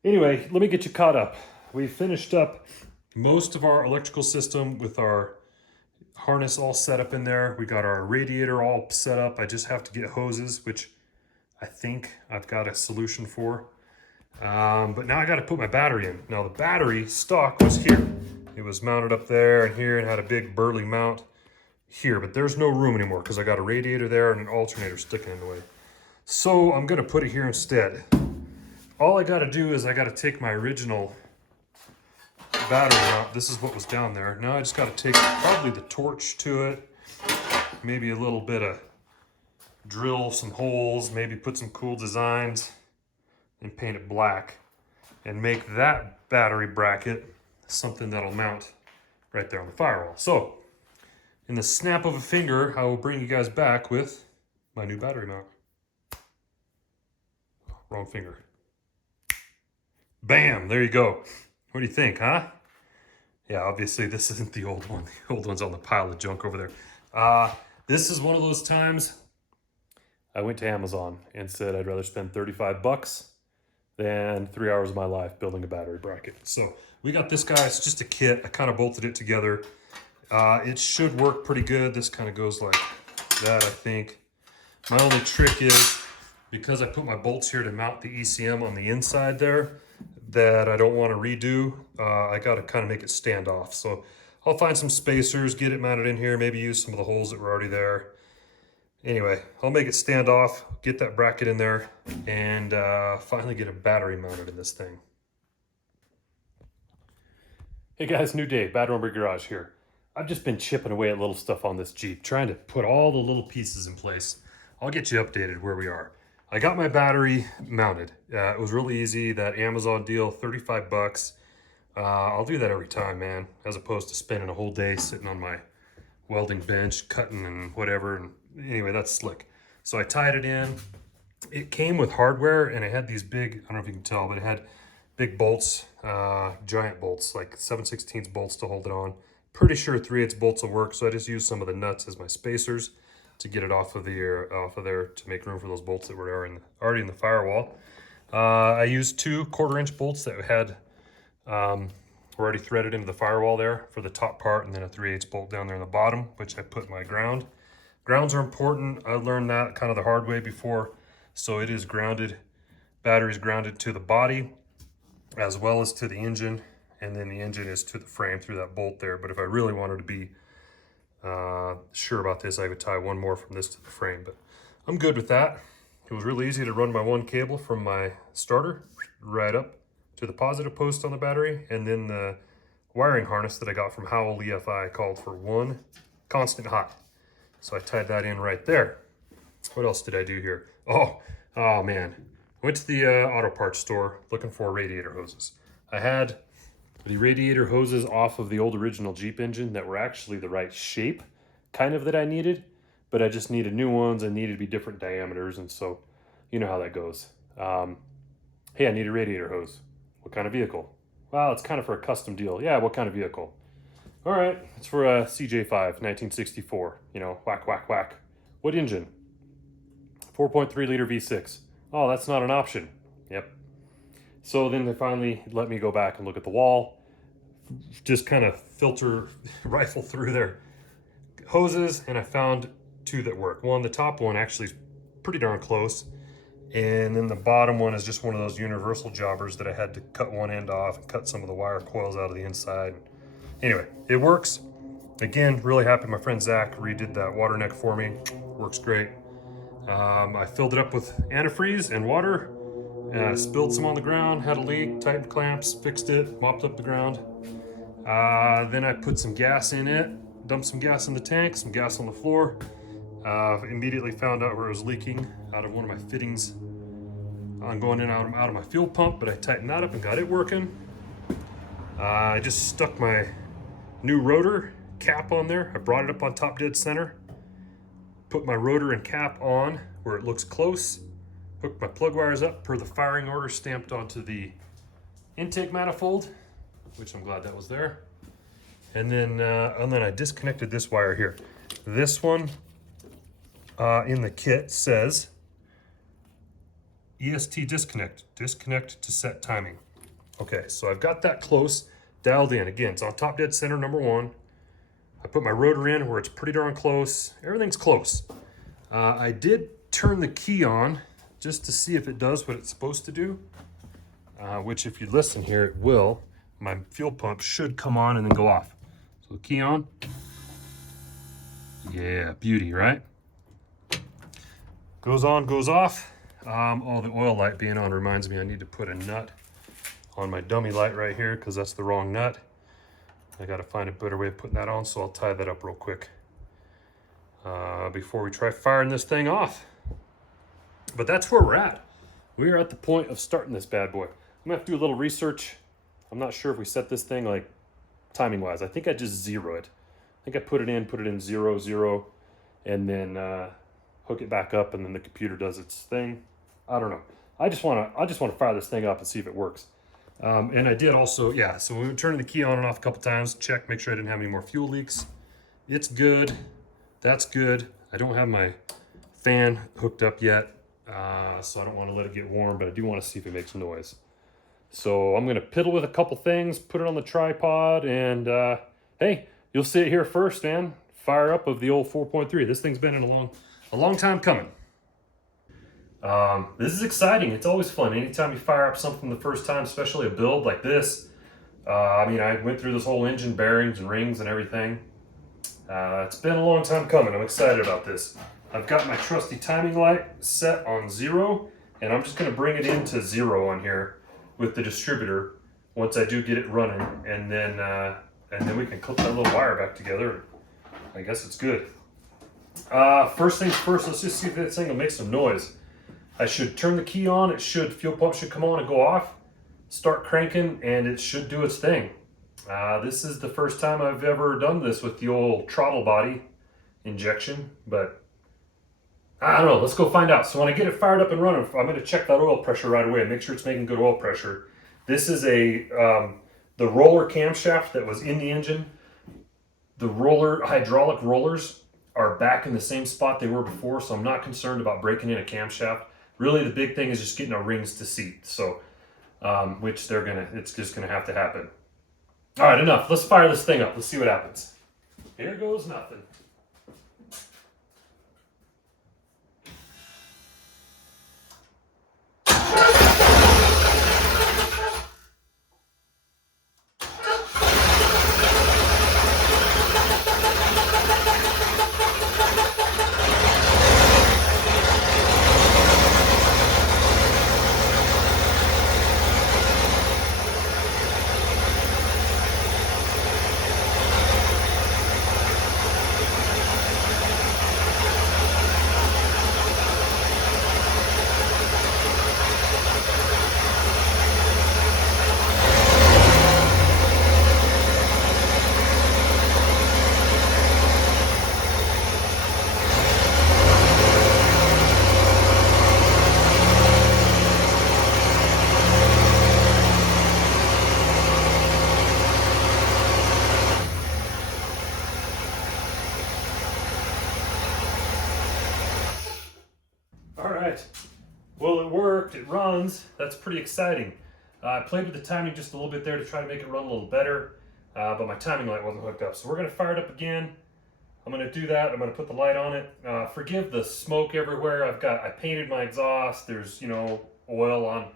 Anyway, let me get you caught up. We finished up most of our electrical system with our harness all set up in there. We got our radiator all set up. I just have to get hoses, which I think I've got a solution for. But now I got to put my battery in. Now the battery stock was here. It was mounted up there and here and had a big burly mount here, but there's no room anymore because I got a radiator there and an alternator sticking in the way. So I'm gonna put it here instead. All I gotta do is I gotta take my original battery out. This is what was down there. Now I just gotta take probably the torch to it, maybe a little bit of drill some holes, maybe put some cool designs and paint it black and make that battery bracket something that'll mount right there on the firewall. So in the snap of a finger, I will bring you guys back with my new battery mount. Wrong finger. Bam, there you go. What do you think, huh? Yeah, obviously this isn't the old one. The old one's on the pile of junk over there. This is one of those times I went to Amazon and said I'd rather spend 35 bucks than 3 hours of my life building a battery bracket. So we got this guy, it's just a kit. I kind of bolted it together. It should work pretty good. This kind of goes like that, I think. My only trick is, because I put my bolts here to mount the ECM on the inside there, that I don't want to redo, I got to kind of make it stand off. So I'll find some spacers, get it mounted in here, maybe use some of the holes that were already there. Anyway, I'll make it stand off, get that bracket in there, and finally get a battery mounted in this thing. Hey guys, new day, Bad Rumber Garage here. I've just been chipping away at little stuff on this Jeep, trying to put all the little pieces in place. I'll get you updated where we are. I got my battery mounted. It was really easy, that Amazon deal, 35 bucks. I'll do that every time, man, as opposed to spending a whole day sitting on my welding bench, cutting and whatever. And anyway, that's slick. So I tied it in. It came with hardware and it had these big, I don't know if you can tell, but it had big bolts, giant bolts, like 7/16 bolts to hold it on. Pretty sure 3/8 bolts will work, so I just used some of the nuts as my spacers to get it off of there to make room for those bolts that were already in the firewall. I used 2 1/4-inch bolts that had already threaded into the firewall there for the top part, and then a 3/8 bolt down there in the bottom, which I put my ground. Grounds are important. I learned that kind of the hard way before, so it is grounded. Battery's grounded to the body as well as to the engine, and then the engine is to the frame through that bolt there. But if I really wanted to be sure about this, I would tie one more from this to the frame, but I'm good with that. It was really easy to run my one cable from my starter right up to the positive post on the battery, and then the wiring harness that I got from Howell EFI called for 1 constant hot. So I tied that in right there. What else did I do here? Oh man. I went to the auto parts store looking for radiator hoses. I had the radiator hoses off of the old original Jeep engine that were actually the right shape, kind of, that I needed, but I just needed new ones and needed to be different diameters, and so you know how that goes. Hey, I need a radiator hose. What kind of vehicle? Well, it's kind of for a custom deal. Yeah, what kind of vehicle? All right, it's for a CJ5, 1964. You know, whack, whack, whack. What engine? 4.3 liter V6. Oh, that's not an option. Yep. So then they finally let me go back and look at the wall, just kind of rifle through their hoses, and I found 2 that work. One, the top one actually is pretty darn close, and then the bottom one is just one of those universal jobbers that I had to cut one end off and cut some of the wire coils out of the inside. Anyway, it works. Again, really happy my friend Zach redid that water neck for me. Works great. I filled it up with antifreeze and water, spilled some on the ground, had a leak, tightened clamps, fixed it, mopped up the ground. Then I put some gas in it, dumped some gas in the tank, some gas on the floor. Immediately found out where it was leaking out of one of my fittings on going in and out of my fuel pump, but I tightened that up and got it working. I just stuck my new rotor cap on there. I brought it up on top dead center, put my rotor and cap on where it looks close, hooked my plug wires up per the firing order stamped onto the intake manifold, which I'm glad that was there. And then I disconnected this wire here. This one in the kit says EST disconnect to set timing. Okay, so I've got that close, dialed in. Again, it's on top dead center, number 1. I put my rotor in where it's pretty darn close. Everything's close. I did turn the key on just to see if it does what it's supposed to do, which if you listen here, it will. My fuel pump should come on and then go off. So the key on. Yeah, beauty, right? Goes on, goes off. Oh, the oil light being on reminds me I need to put a nut on my dummy light right here because that's the wrong nut. I got to find a better way of putting that on, so I'll tie that up real quick before we try firing this thing off. But that's where we're at. We are at the point of starting this bad boy. I'm gonna have to do a little research. I'm not sure if we set this thing like timing wise. I think I just zero it. I think I put it in 0, 0, and then hook it back up, and then the computer does its thing. I don't know. I just want to fire this thing up and see if it works. And I did also, yeah. So we were turning the key on and off a couple times. Check, make sure I didn't have any more fuel leaks. It's good. That's good. I don't have my fan hooked up yet, so I don't want to let it get warm, but I do want to see if it makes noise. So I'm gonna piddle with a couple things, put it on the tripod, and hey, you'll see it here first, man. Fire up of the old 4.3. This thing's been in a long time coming. This is exciting. It's always fun. Anytime you fire up something the first time, especially a build like this. I mean, I went through this whole engine, bearings and rings and everything. It's been a long time coming. I'm excited about this. I've got my trusty timing light set on 0, and I'm just gonna bring it into 0 on here with the distributor once I do get it running, and then we can clip that little wire back together. I guess it's good. First things first, let's just see if this thing will make some noise. I should turn the key on, fuel pump should come on and go off, start cranking, and it should do its thing. This is the first time I've ever done this with the old throttle body injection, but I don't know, let's go find out. So when I get it fired up and running, I'm gonna check that oil pressure right away and make sure it's making good oil pressure. This is the roller camshaft that was in the engine. The hydraulic rollers are back in the same spot they were before, so I'm not concerned about breaking in a camshaft. Really, the big thing is just getting our rings to seat. So, which it's just gonna have to happen. All right, enough. Let's fire this thing up. Let's see what happens. Here goes nothing. Well, it worked, it runs. That's pretty exciting. I played with the timing just a little bit there to try to make it run a little better, but my timing light wasn't hooked up. So we're gonna fire it up again. I'm gonna do that, I'm gonna put the light on it. Forgive the smoke everywhere. I painted my exhaust. There's, oil on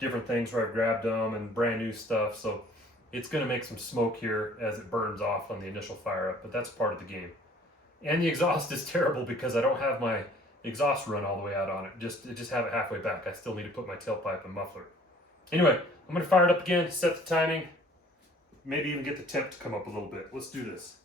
different things where I've grabbed them and brand new stuff. So it's gonna make some smoke here as it burns off on the initial fire up, but that's part of the game. And the exhaust is terrible because I don't have my exhaust run all the way out on it. Just have it halfway back. I still need to put my tailpipe and muffler. Anyway, I'm gonna fire it up again, set the timing, maybe even get the temp to come up a little bit. Let's do this.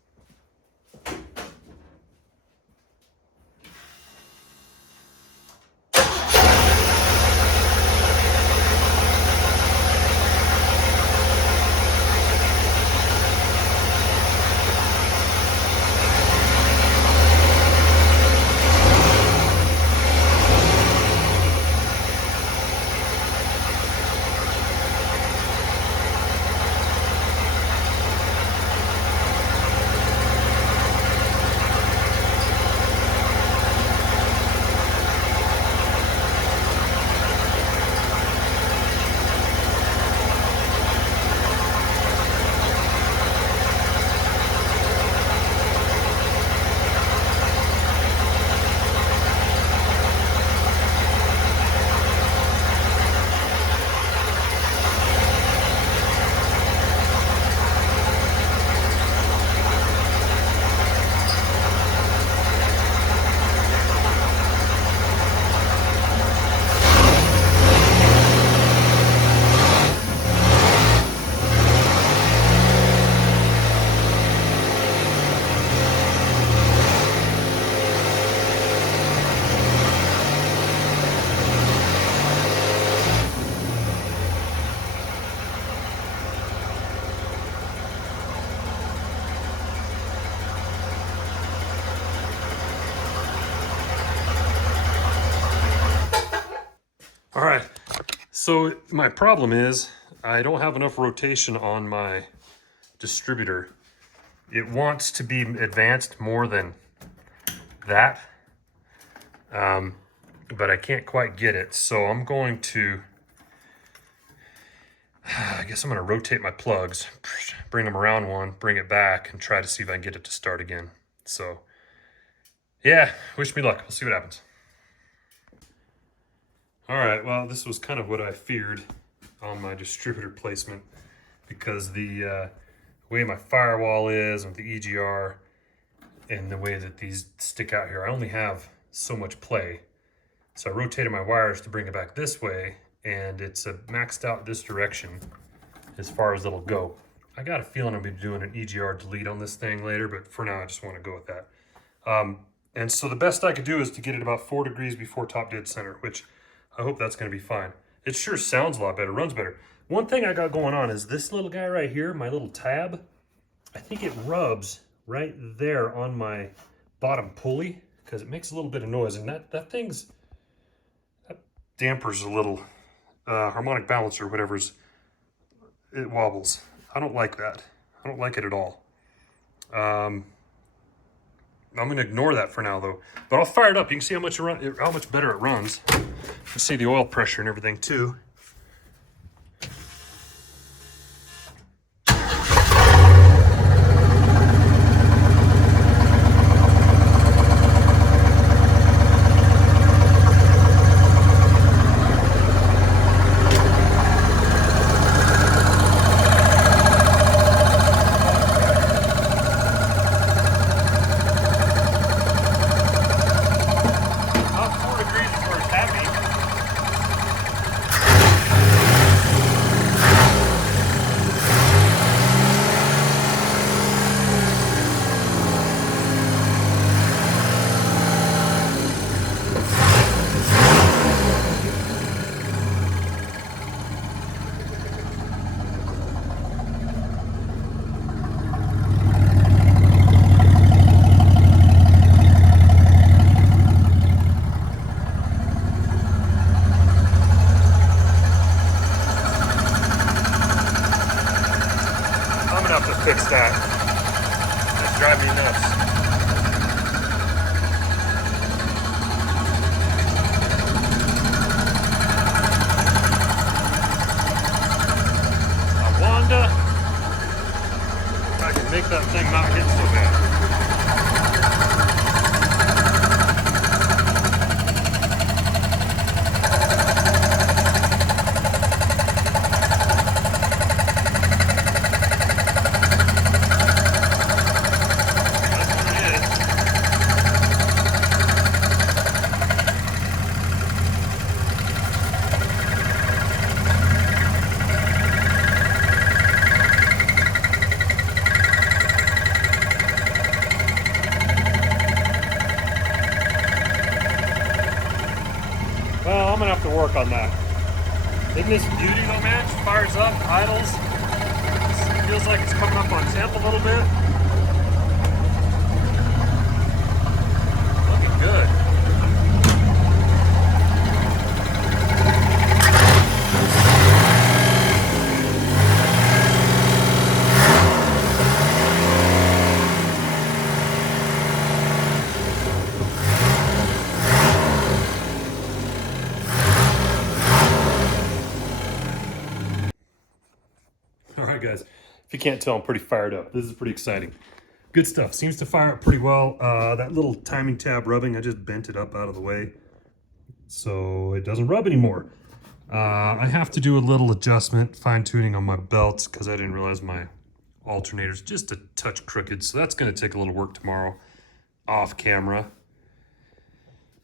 So my problem is I don't have enough rotation on my distributor. It wants to be advanced more than that, but I can't quite get it. So I'm going to, I guess I'm going to rotate my plugs, bring them around one, bring it back, and try to see if I can get it to start again. So yeah, wish me luck. We'll see what happens. All right, well, this was kind of what I feared on my distributor placement, because the way my firewall is with the EGR and the way that these stick out here, I only have so much play. So I rotated my wires to bring it back this way, and it's maxed out this direction as far as it'll go. I got a feeling I'll be doing an EGR delete on this thing later, but for now I just want to go with that. And so the best I could do is to get it about 4 degrees before top dead center, which I hope that's going to be fine. It sure sounds a lot better, runs better. One thing I got going on is this little guy right here, my little tab, I think it rubs right there on my bottom pulley because it makes a little bit of noise, and that dampers a little harmonic balancer, whatever's, it wobbles. I don't like that. I don't like it at all. I'm going to ignore that for now, though. But I'll fire it up. You can see how much better it runs. You can see the oil pressure and everything, too. Fix that. That's driving me nuts. I wonder if I can make that thing not hit so bad. Well, I'm gonna have to work on that. Isn't this a beauty though, man? It fires up, idles. It feels like it's coming up on temp a little bit. Looking good. Alright guys, if you can't tell, I'm pretty fired up. This is pretty exciting. Good stuff. Seems to fire up pretty well. That little timing tab rubbing, I just bent it up out of the way so it doesn't rub anymore. I have to do a little adjustment, fine-tuning on my belts because I didn't realize my alternator's just a touch crooked, so that's going to take a little work tomorrow off camera.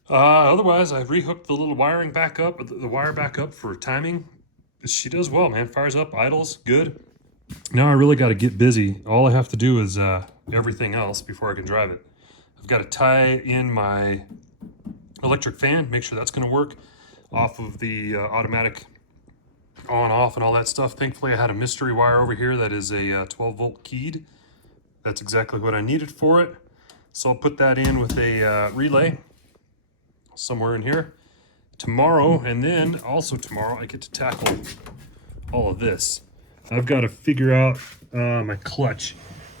Otherwise, I've rehooked the little wiring back up, the wire back up for timing. She does well, man. Fires up, idles, good. Now I really got to get busy. All I have to do is everything else before I can drive it. I've got to tie in my electric fan, make sure that's going to work off of the automatic on, off, and all that stuff. Thankfully, I had a mystery wire over here that is a 12-volt keyed. That's exactly what I needed for it. So I'll put that in with a relay somewhere in here. tomorrow, and then also tomorrow, I get to tackle all of this. I've got to figure out my clutch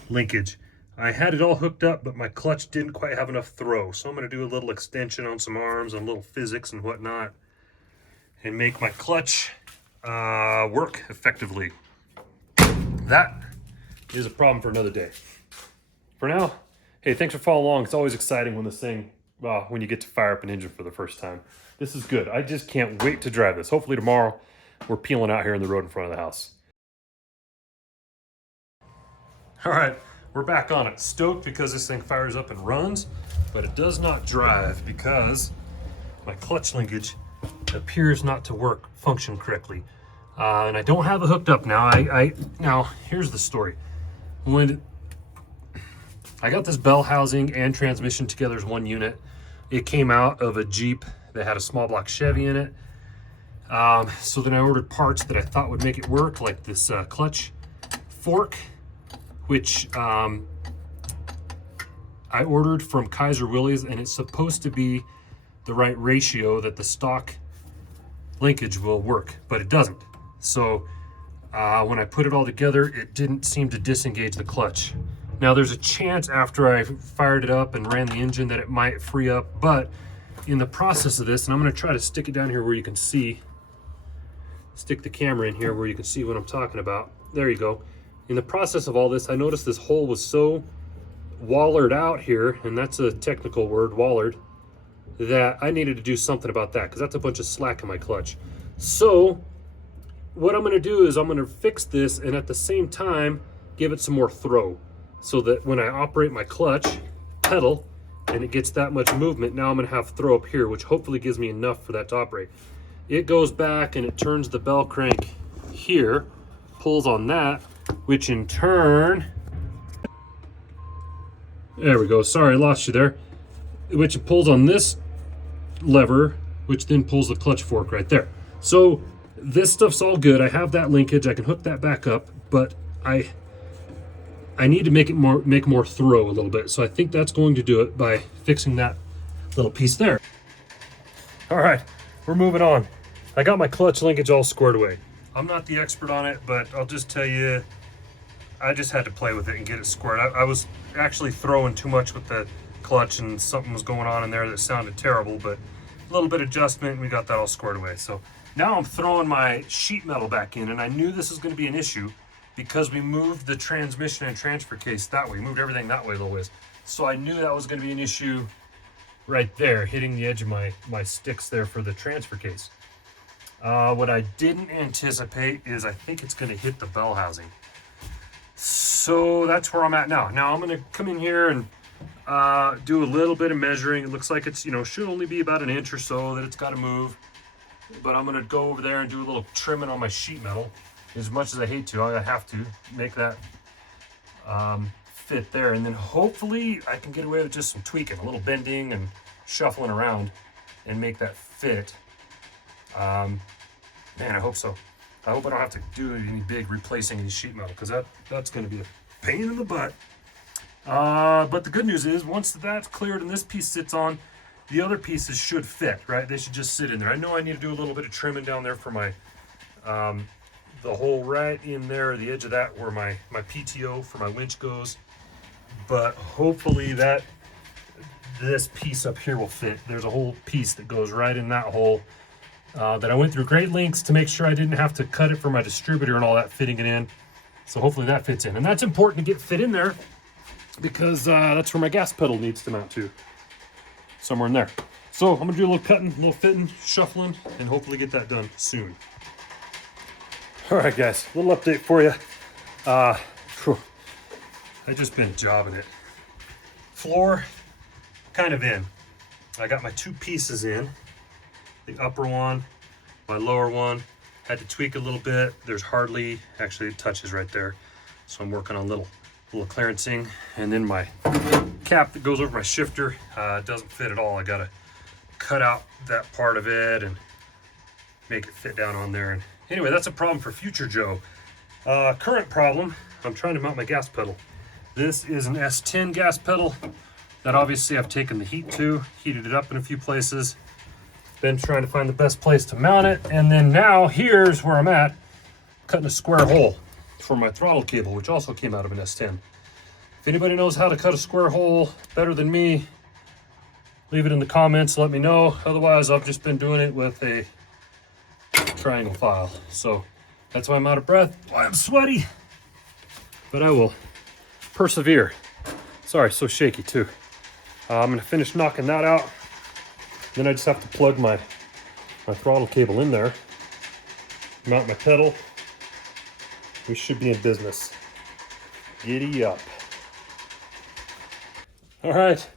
linkage. I had it all hooked up, but my clutch didn't quite have enough throw. So I'm going to do a little extension on some arms and a little physics and whatnot and make my clutch work effectively. That is a problem for another day. For now, hey, thanks for following along. It's always exciting when this thing, when you get to fire up an engine for the first time. This is good. I just can't wait to drive this. Hopefully tomorrow we're peeling out here in the road in front of the house. All right, we're back on it. Stoked because this thing fires up and runs, but it does not drive because my clutch linkage appears not to function correctly. And I don't have it hooked up now. Now, here's the story. When I got this bell housing and transmission together as one unit, it came out of a Jeep that had a small block Chevy in it. So then I ordered parts that I thought would make it work, like this clutch fork, which I ordered from Willys, and it's supposed to be the right ratio that the stock linkage will work, but it doesn't. So when I put it all together, it didn't seem to disengage the clutch. Now there's a chance after I fired it up and ran the engine that it might free up, but in the process of this, and I'm going to try to stick it down here where you can see, stick the camera in here where you can see what I'm talking about. There you go. In the process of all this, I noticed this hole was so wallered out here, and that's a technical word, wallered, that I needed to do something about that because that's a bunch of slack in my clutch. So what I'm going to do is I'm going to fix this and at the same time give it some more throw so that when I operate my clutch pedal and it gets that much movement, now I'm going to have throw up here, which hopefully gives me enough for that to operate. It goes back and it turns the bell crank here, pulls on that, which in turn, there we go, sorry I lost you there, which it pulls on this lever, which then pulls the clutch fork right there. So this stuff's all good. I have that linkage, I can hook that back up, but I need to make more throw a little bit. So I think that's going to do it by fixing that little piece there. All right, we're moving on. I got my clutch linkage all squared away. I'm not the expert on it, but I'll just tell you, I just had to play with it and get it squared. I was actually throwing too much with the clutch and something was going on in there that sounded terrible, but a little bit of adjustment and we got that all squared away. So now I'm throwing my sheet metal back in, and I knew this was going to be an issue because we moved the transmission and transfer case that way. We moved everything that way a little ways. So I knew that was going to be an issue right there, hitting the edge of my sticks there for the transfer case. What I didn't anticipate is I think it's going to hit the bell housing. So that's where I'm at now. Now I'm going to come in here and do a little bit of measuring. It looks like it's, should only be about an inch or so that it's got to move. But I'm going to go over there and do a little trimming on my sheet metal. As much as I hate to, I have to make that fit there. And then hopefully I can get away with just some tweaking, a little bending and shuffling around and make that fit. Man, I hope so. I hope I don't have to do any big replacing any sheet metal because that's going to be a pain in the butt. But the good news is once that's cleared and this piece sits on, the other pieces should fit, right? They should just sit in there. I know I need to do a little bit of trimming down there for my the hole right in there, the edge of that where my PTO for my winch goes. But hopefully this piece up here will fit. There's a whole piece that goes right in that hole that I went through great lengths to make sure I didn't have to cut it for my distributor and all that, fitting it in. So hopefully that fits in. And that's important to get fit in there because that's where my gas pedal needs to mount to. Somewhere in there. So I'm gonna do a little cutting, a little fitting, shuffling, and hopefully get that done soon. All right, guys, a little update for you. I just been jobbing it. Floor, kind of in. I got my two pieces in. The upper one, my lower one. Had to tweak a little bit. There's hardly, actually it touches right there. So I'm working on a little clearancing. And then my cap that goes over my shifter doesn't fit at all. I gotta cut out that part of it and make it fit down on there. And anyway, that's a problem for future Joe. Current problem, I'm trying to mount my gas pedal. This is an S10 gas pedal that obviously I've taken the heat to, heated it up in a few places. been trying to find the best place to mount it. And then now here's where I'm at, cutting a square hole for my throttle cable, which also came out of an S10. If anybody knows how to cut a square hole better than me, leave it in the comments, let me know. Otherwise, I've just been doing it with a triangle file. So that's why I'm out of breath, why I'm sweaty, but I will persevere. Sorry, so shaky too. I'm gonna finish knocking that out. Then I just have to plug my throttle cable in there, mount my pedal. We should be in business. Giddy up. All right,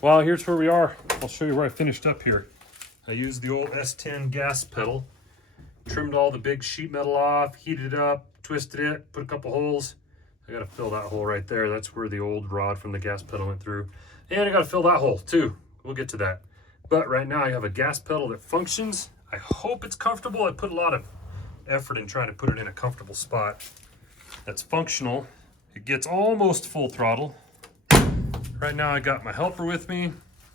well, here's where we are. I'll show you where I finished up here. I used the old S10 gas pedal, trimmed all the big sheet metal off, heated it up, twisted it, put a couple holes. I gotta fill that hole right there. That's where the old rod from the gas pedal went through. And I gotta fill that hole too. We'll get to that. But right now I have a gas pedal that functions. I hope it's comfortable. I put a lot of effort in trying to put it in a comfortable spot that's functional. It gets almost full throttle. Right now I got my helper with me.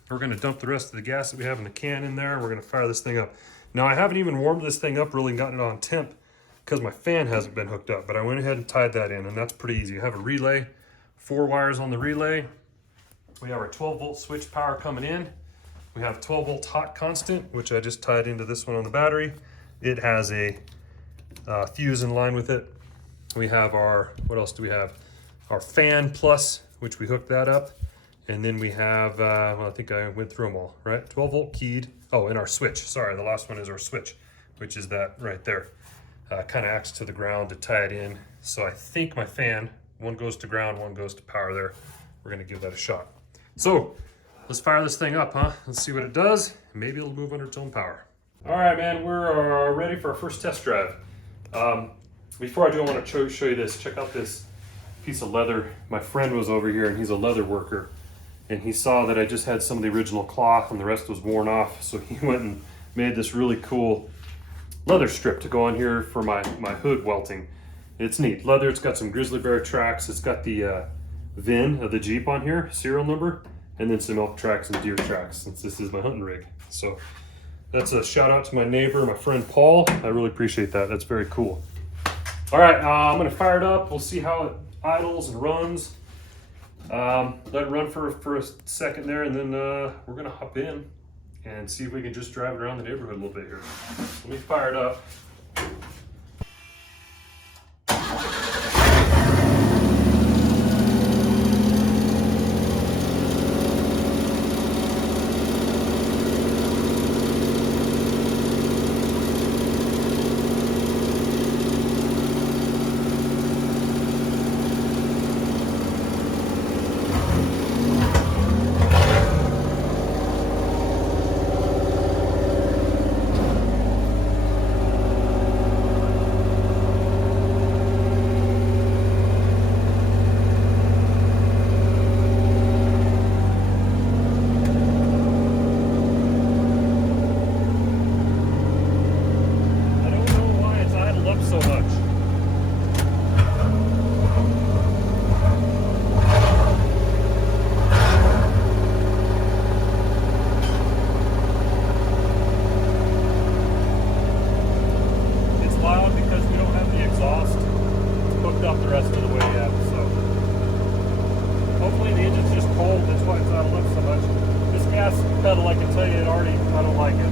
We're gonna dump the rest of the gas that we have in the can in there. We're gonna fire this thing up. Now I haven't even warmed this thing up really and gotten it on temp because my fan hasn't been hooked up, but I went ahead and tied that in, and that's pretty easy. I have a relay, 4 wires on the relay. We have our 12-volt switch power coming in. We have 12-volt hot constant, which I just tied into this one on the battery. It has a fuse in line with it. We have our, what else do we have? Our fan plus, which we hooked that up. And then we have, well, I think I went through them all, right? 12-volt keyed. Oh, and our switch. Sorry, the last one is our switch, which is that right there. Kind of acts to the ground to tie it in. So I think my fan, one goes to ground, one goes to power there. We're gonna give that a shot. So let's fire this thing up, huh? Let's see what it does. Maybe it'll move under its own power. All right, man, we're ready for our first test drive. Before I do, I want to show you this. Check out this piece of leather. My friend was over here and he's a leather worker. And he saw that I just had some of the original cloth and the rest was worn off. So he went and made this really cool leather strip to go on here for my hood welting. It's neat. Leather, it's got some grizzly bear tracks. It's got the VIN of the Jeep on here, serial number, and then some elk tracks and deer tracks, since this is my hunting rig. So that's a shout out to my neighbor, my friend Paul. I really appreciate that. That's very cool. All right, I'm gonna fire it up. We'll see how it idles and runs. Let it run for a second there, and then we're gonna hop in and see if we can just drive it around the neighborhood a little bit here. Let me fire it up. pedal, I can tell you I don't like it.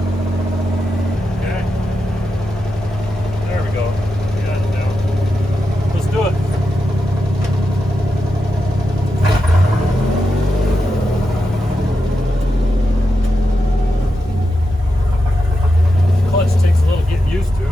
Okay. There we go. Yeah, it's down. Let's do it. Clutch takes a little getting used to.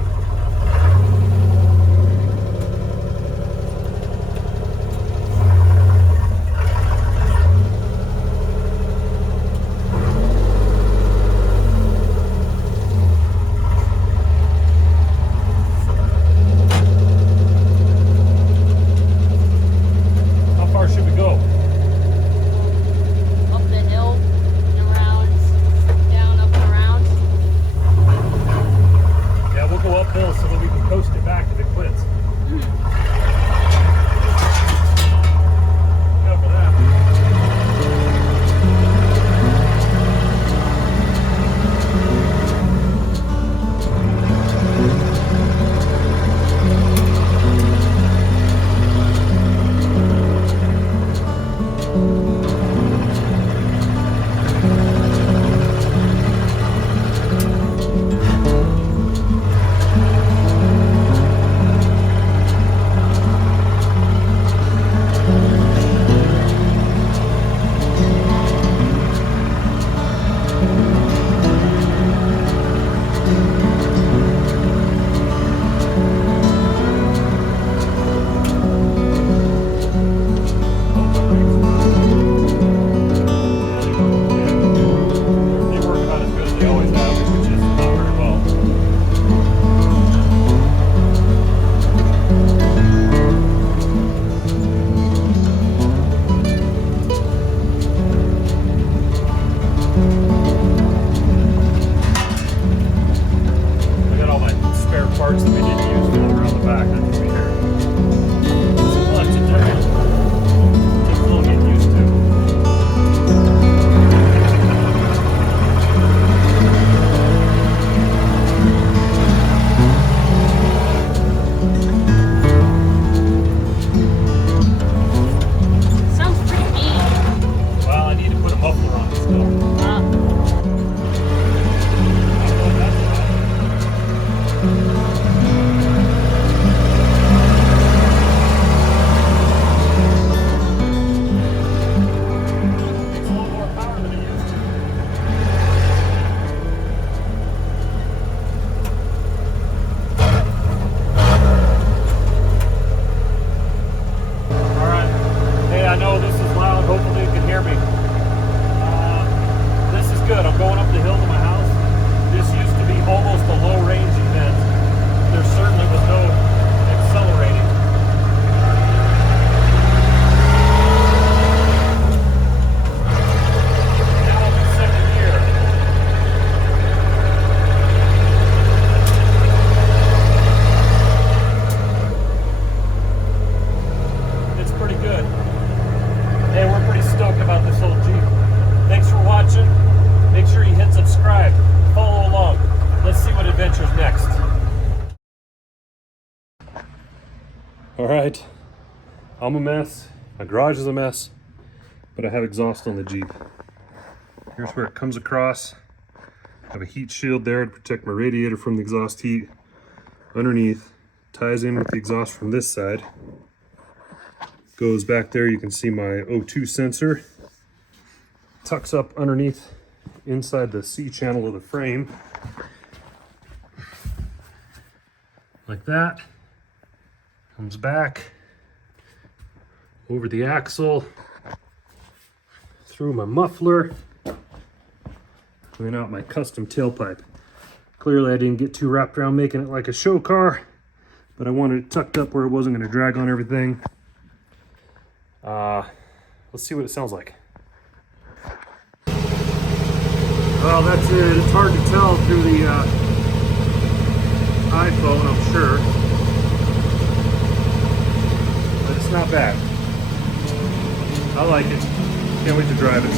still. Ah. Takes a lot more power than it used to. All right. Hey, I know this is loud. Hopefully you can hear me. This is good. I'm going up the hill to my house. This used to be almost a low range event. There certainly was no accelerating. Now I'm in second gear. It's pretty good. Hey, we're pretty stoked about this old Jeep. Thanks for watching. Make sure you hit subscribe. Follow along. Let's see what adventure's next. All right. I'm a mess. My garage is a mess, but I have exhaust on the Jeep. Here's where it comes across. I have a heat shield there to protect my radiator from the exhaust heat. Underneath, ties in with the exhaust from this side. Goes back there, you can see my O2 sensor. Tucks up underneath inside the C channel of the frame. Like that. Comes back over the axle, through my muffler, and then out my custom tailpipe. Clearly I didn't get too wrapped around making it like a show car, but I wanted it tucked up where it wasn't going to drag on everything. Let's see what it sounds like. Well, that's it. It's hard to tell through the iPhone, I'm sure. But it's not bad. I like it. Can't wait to drive it.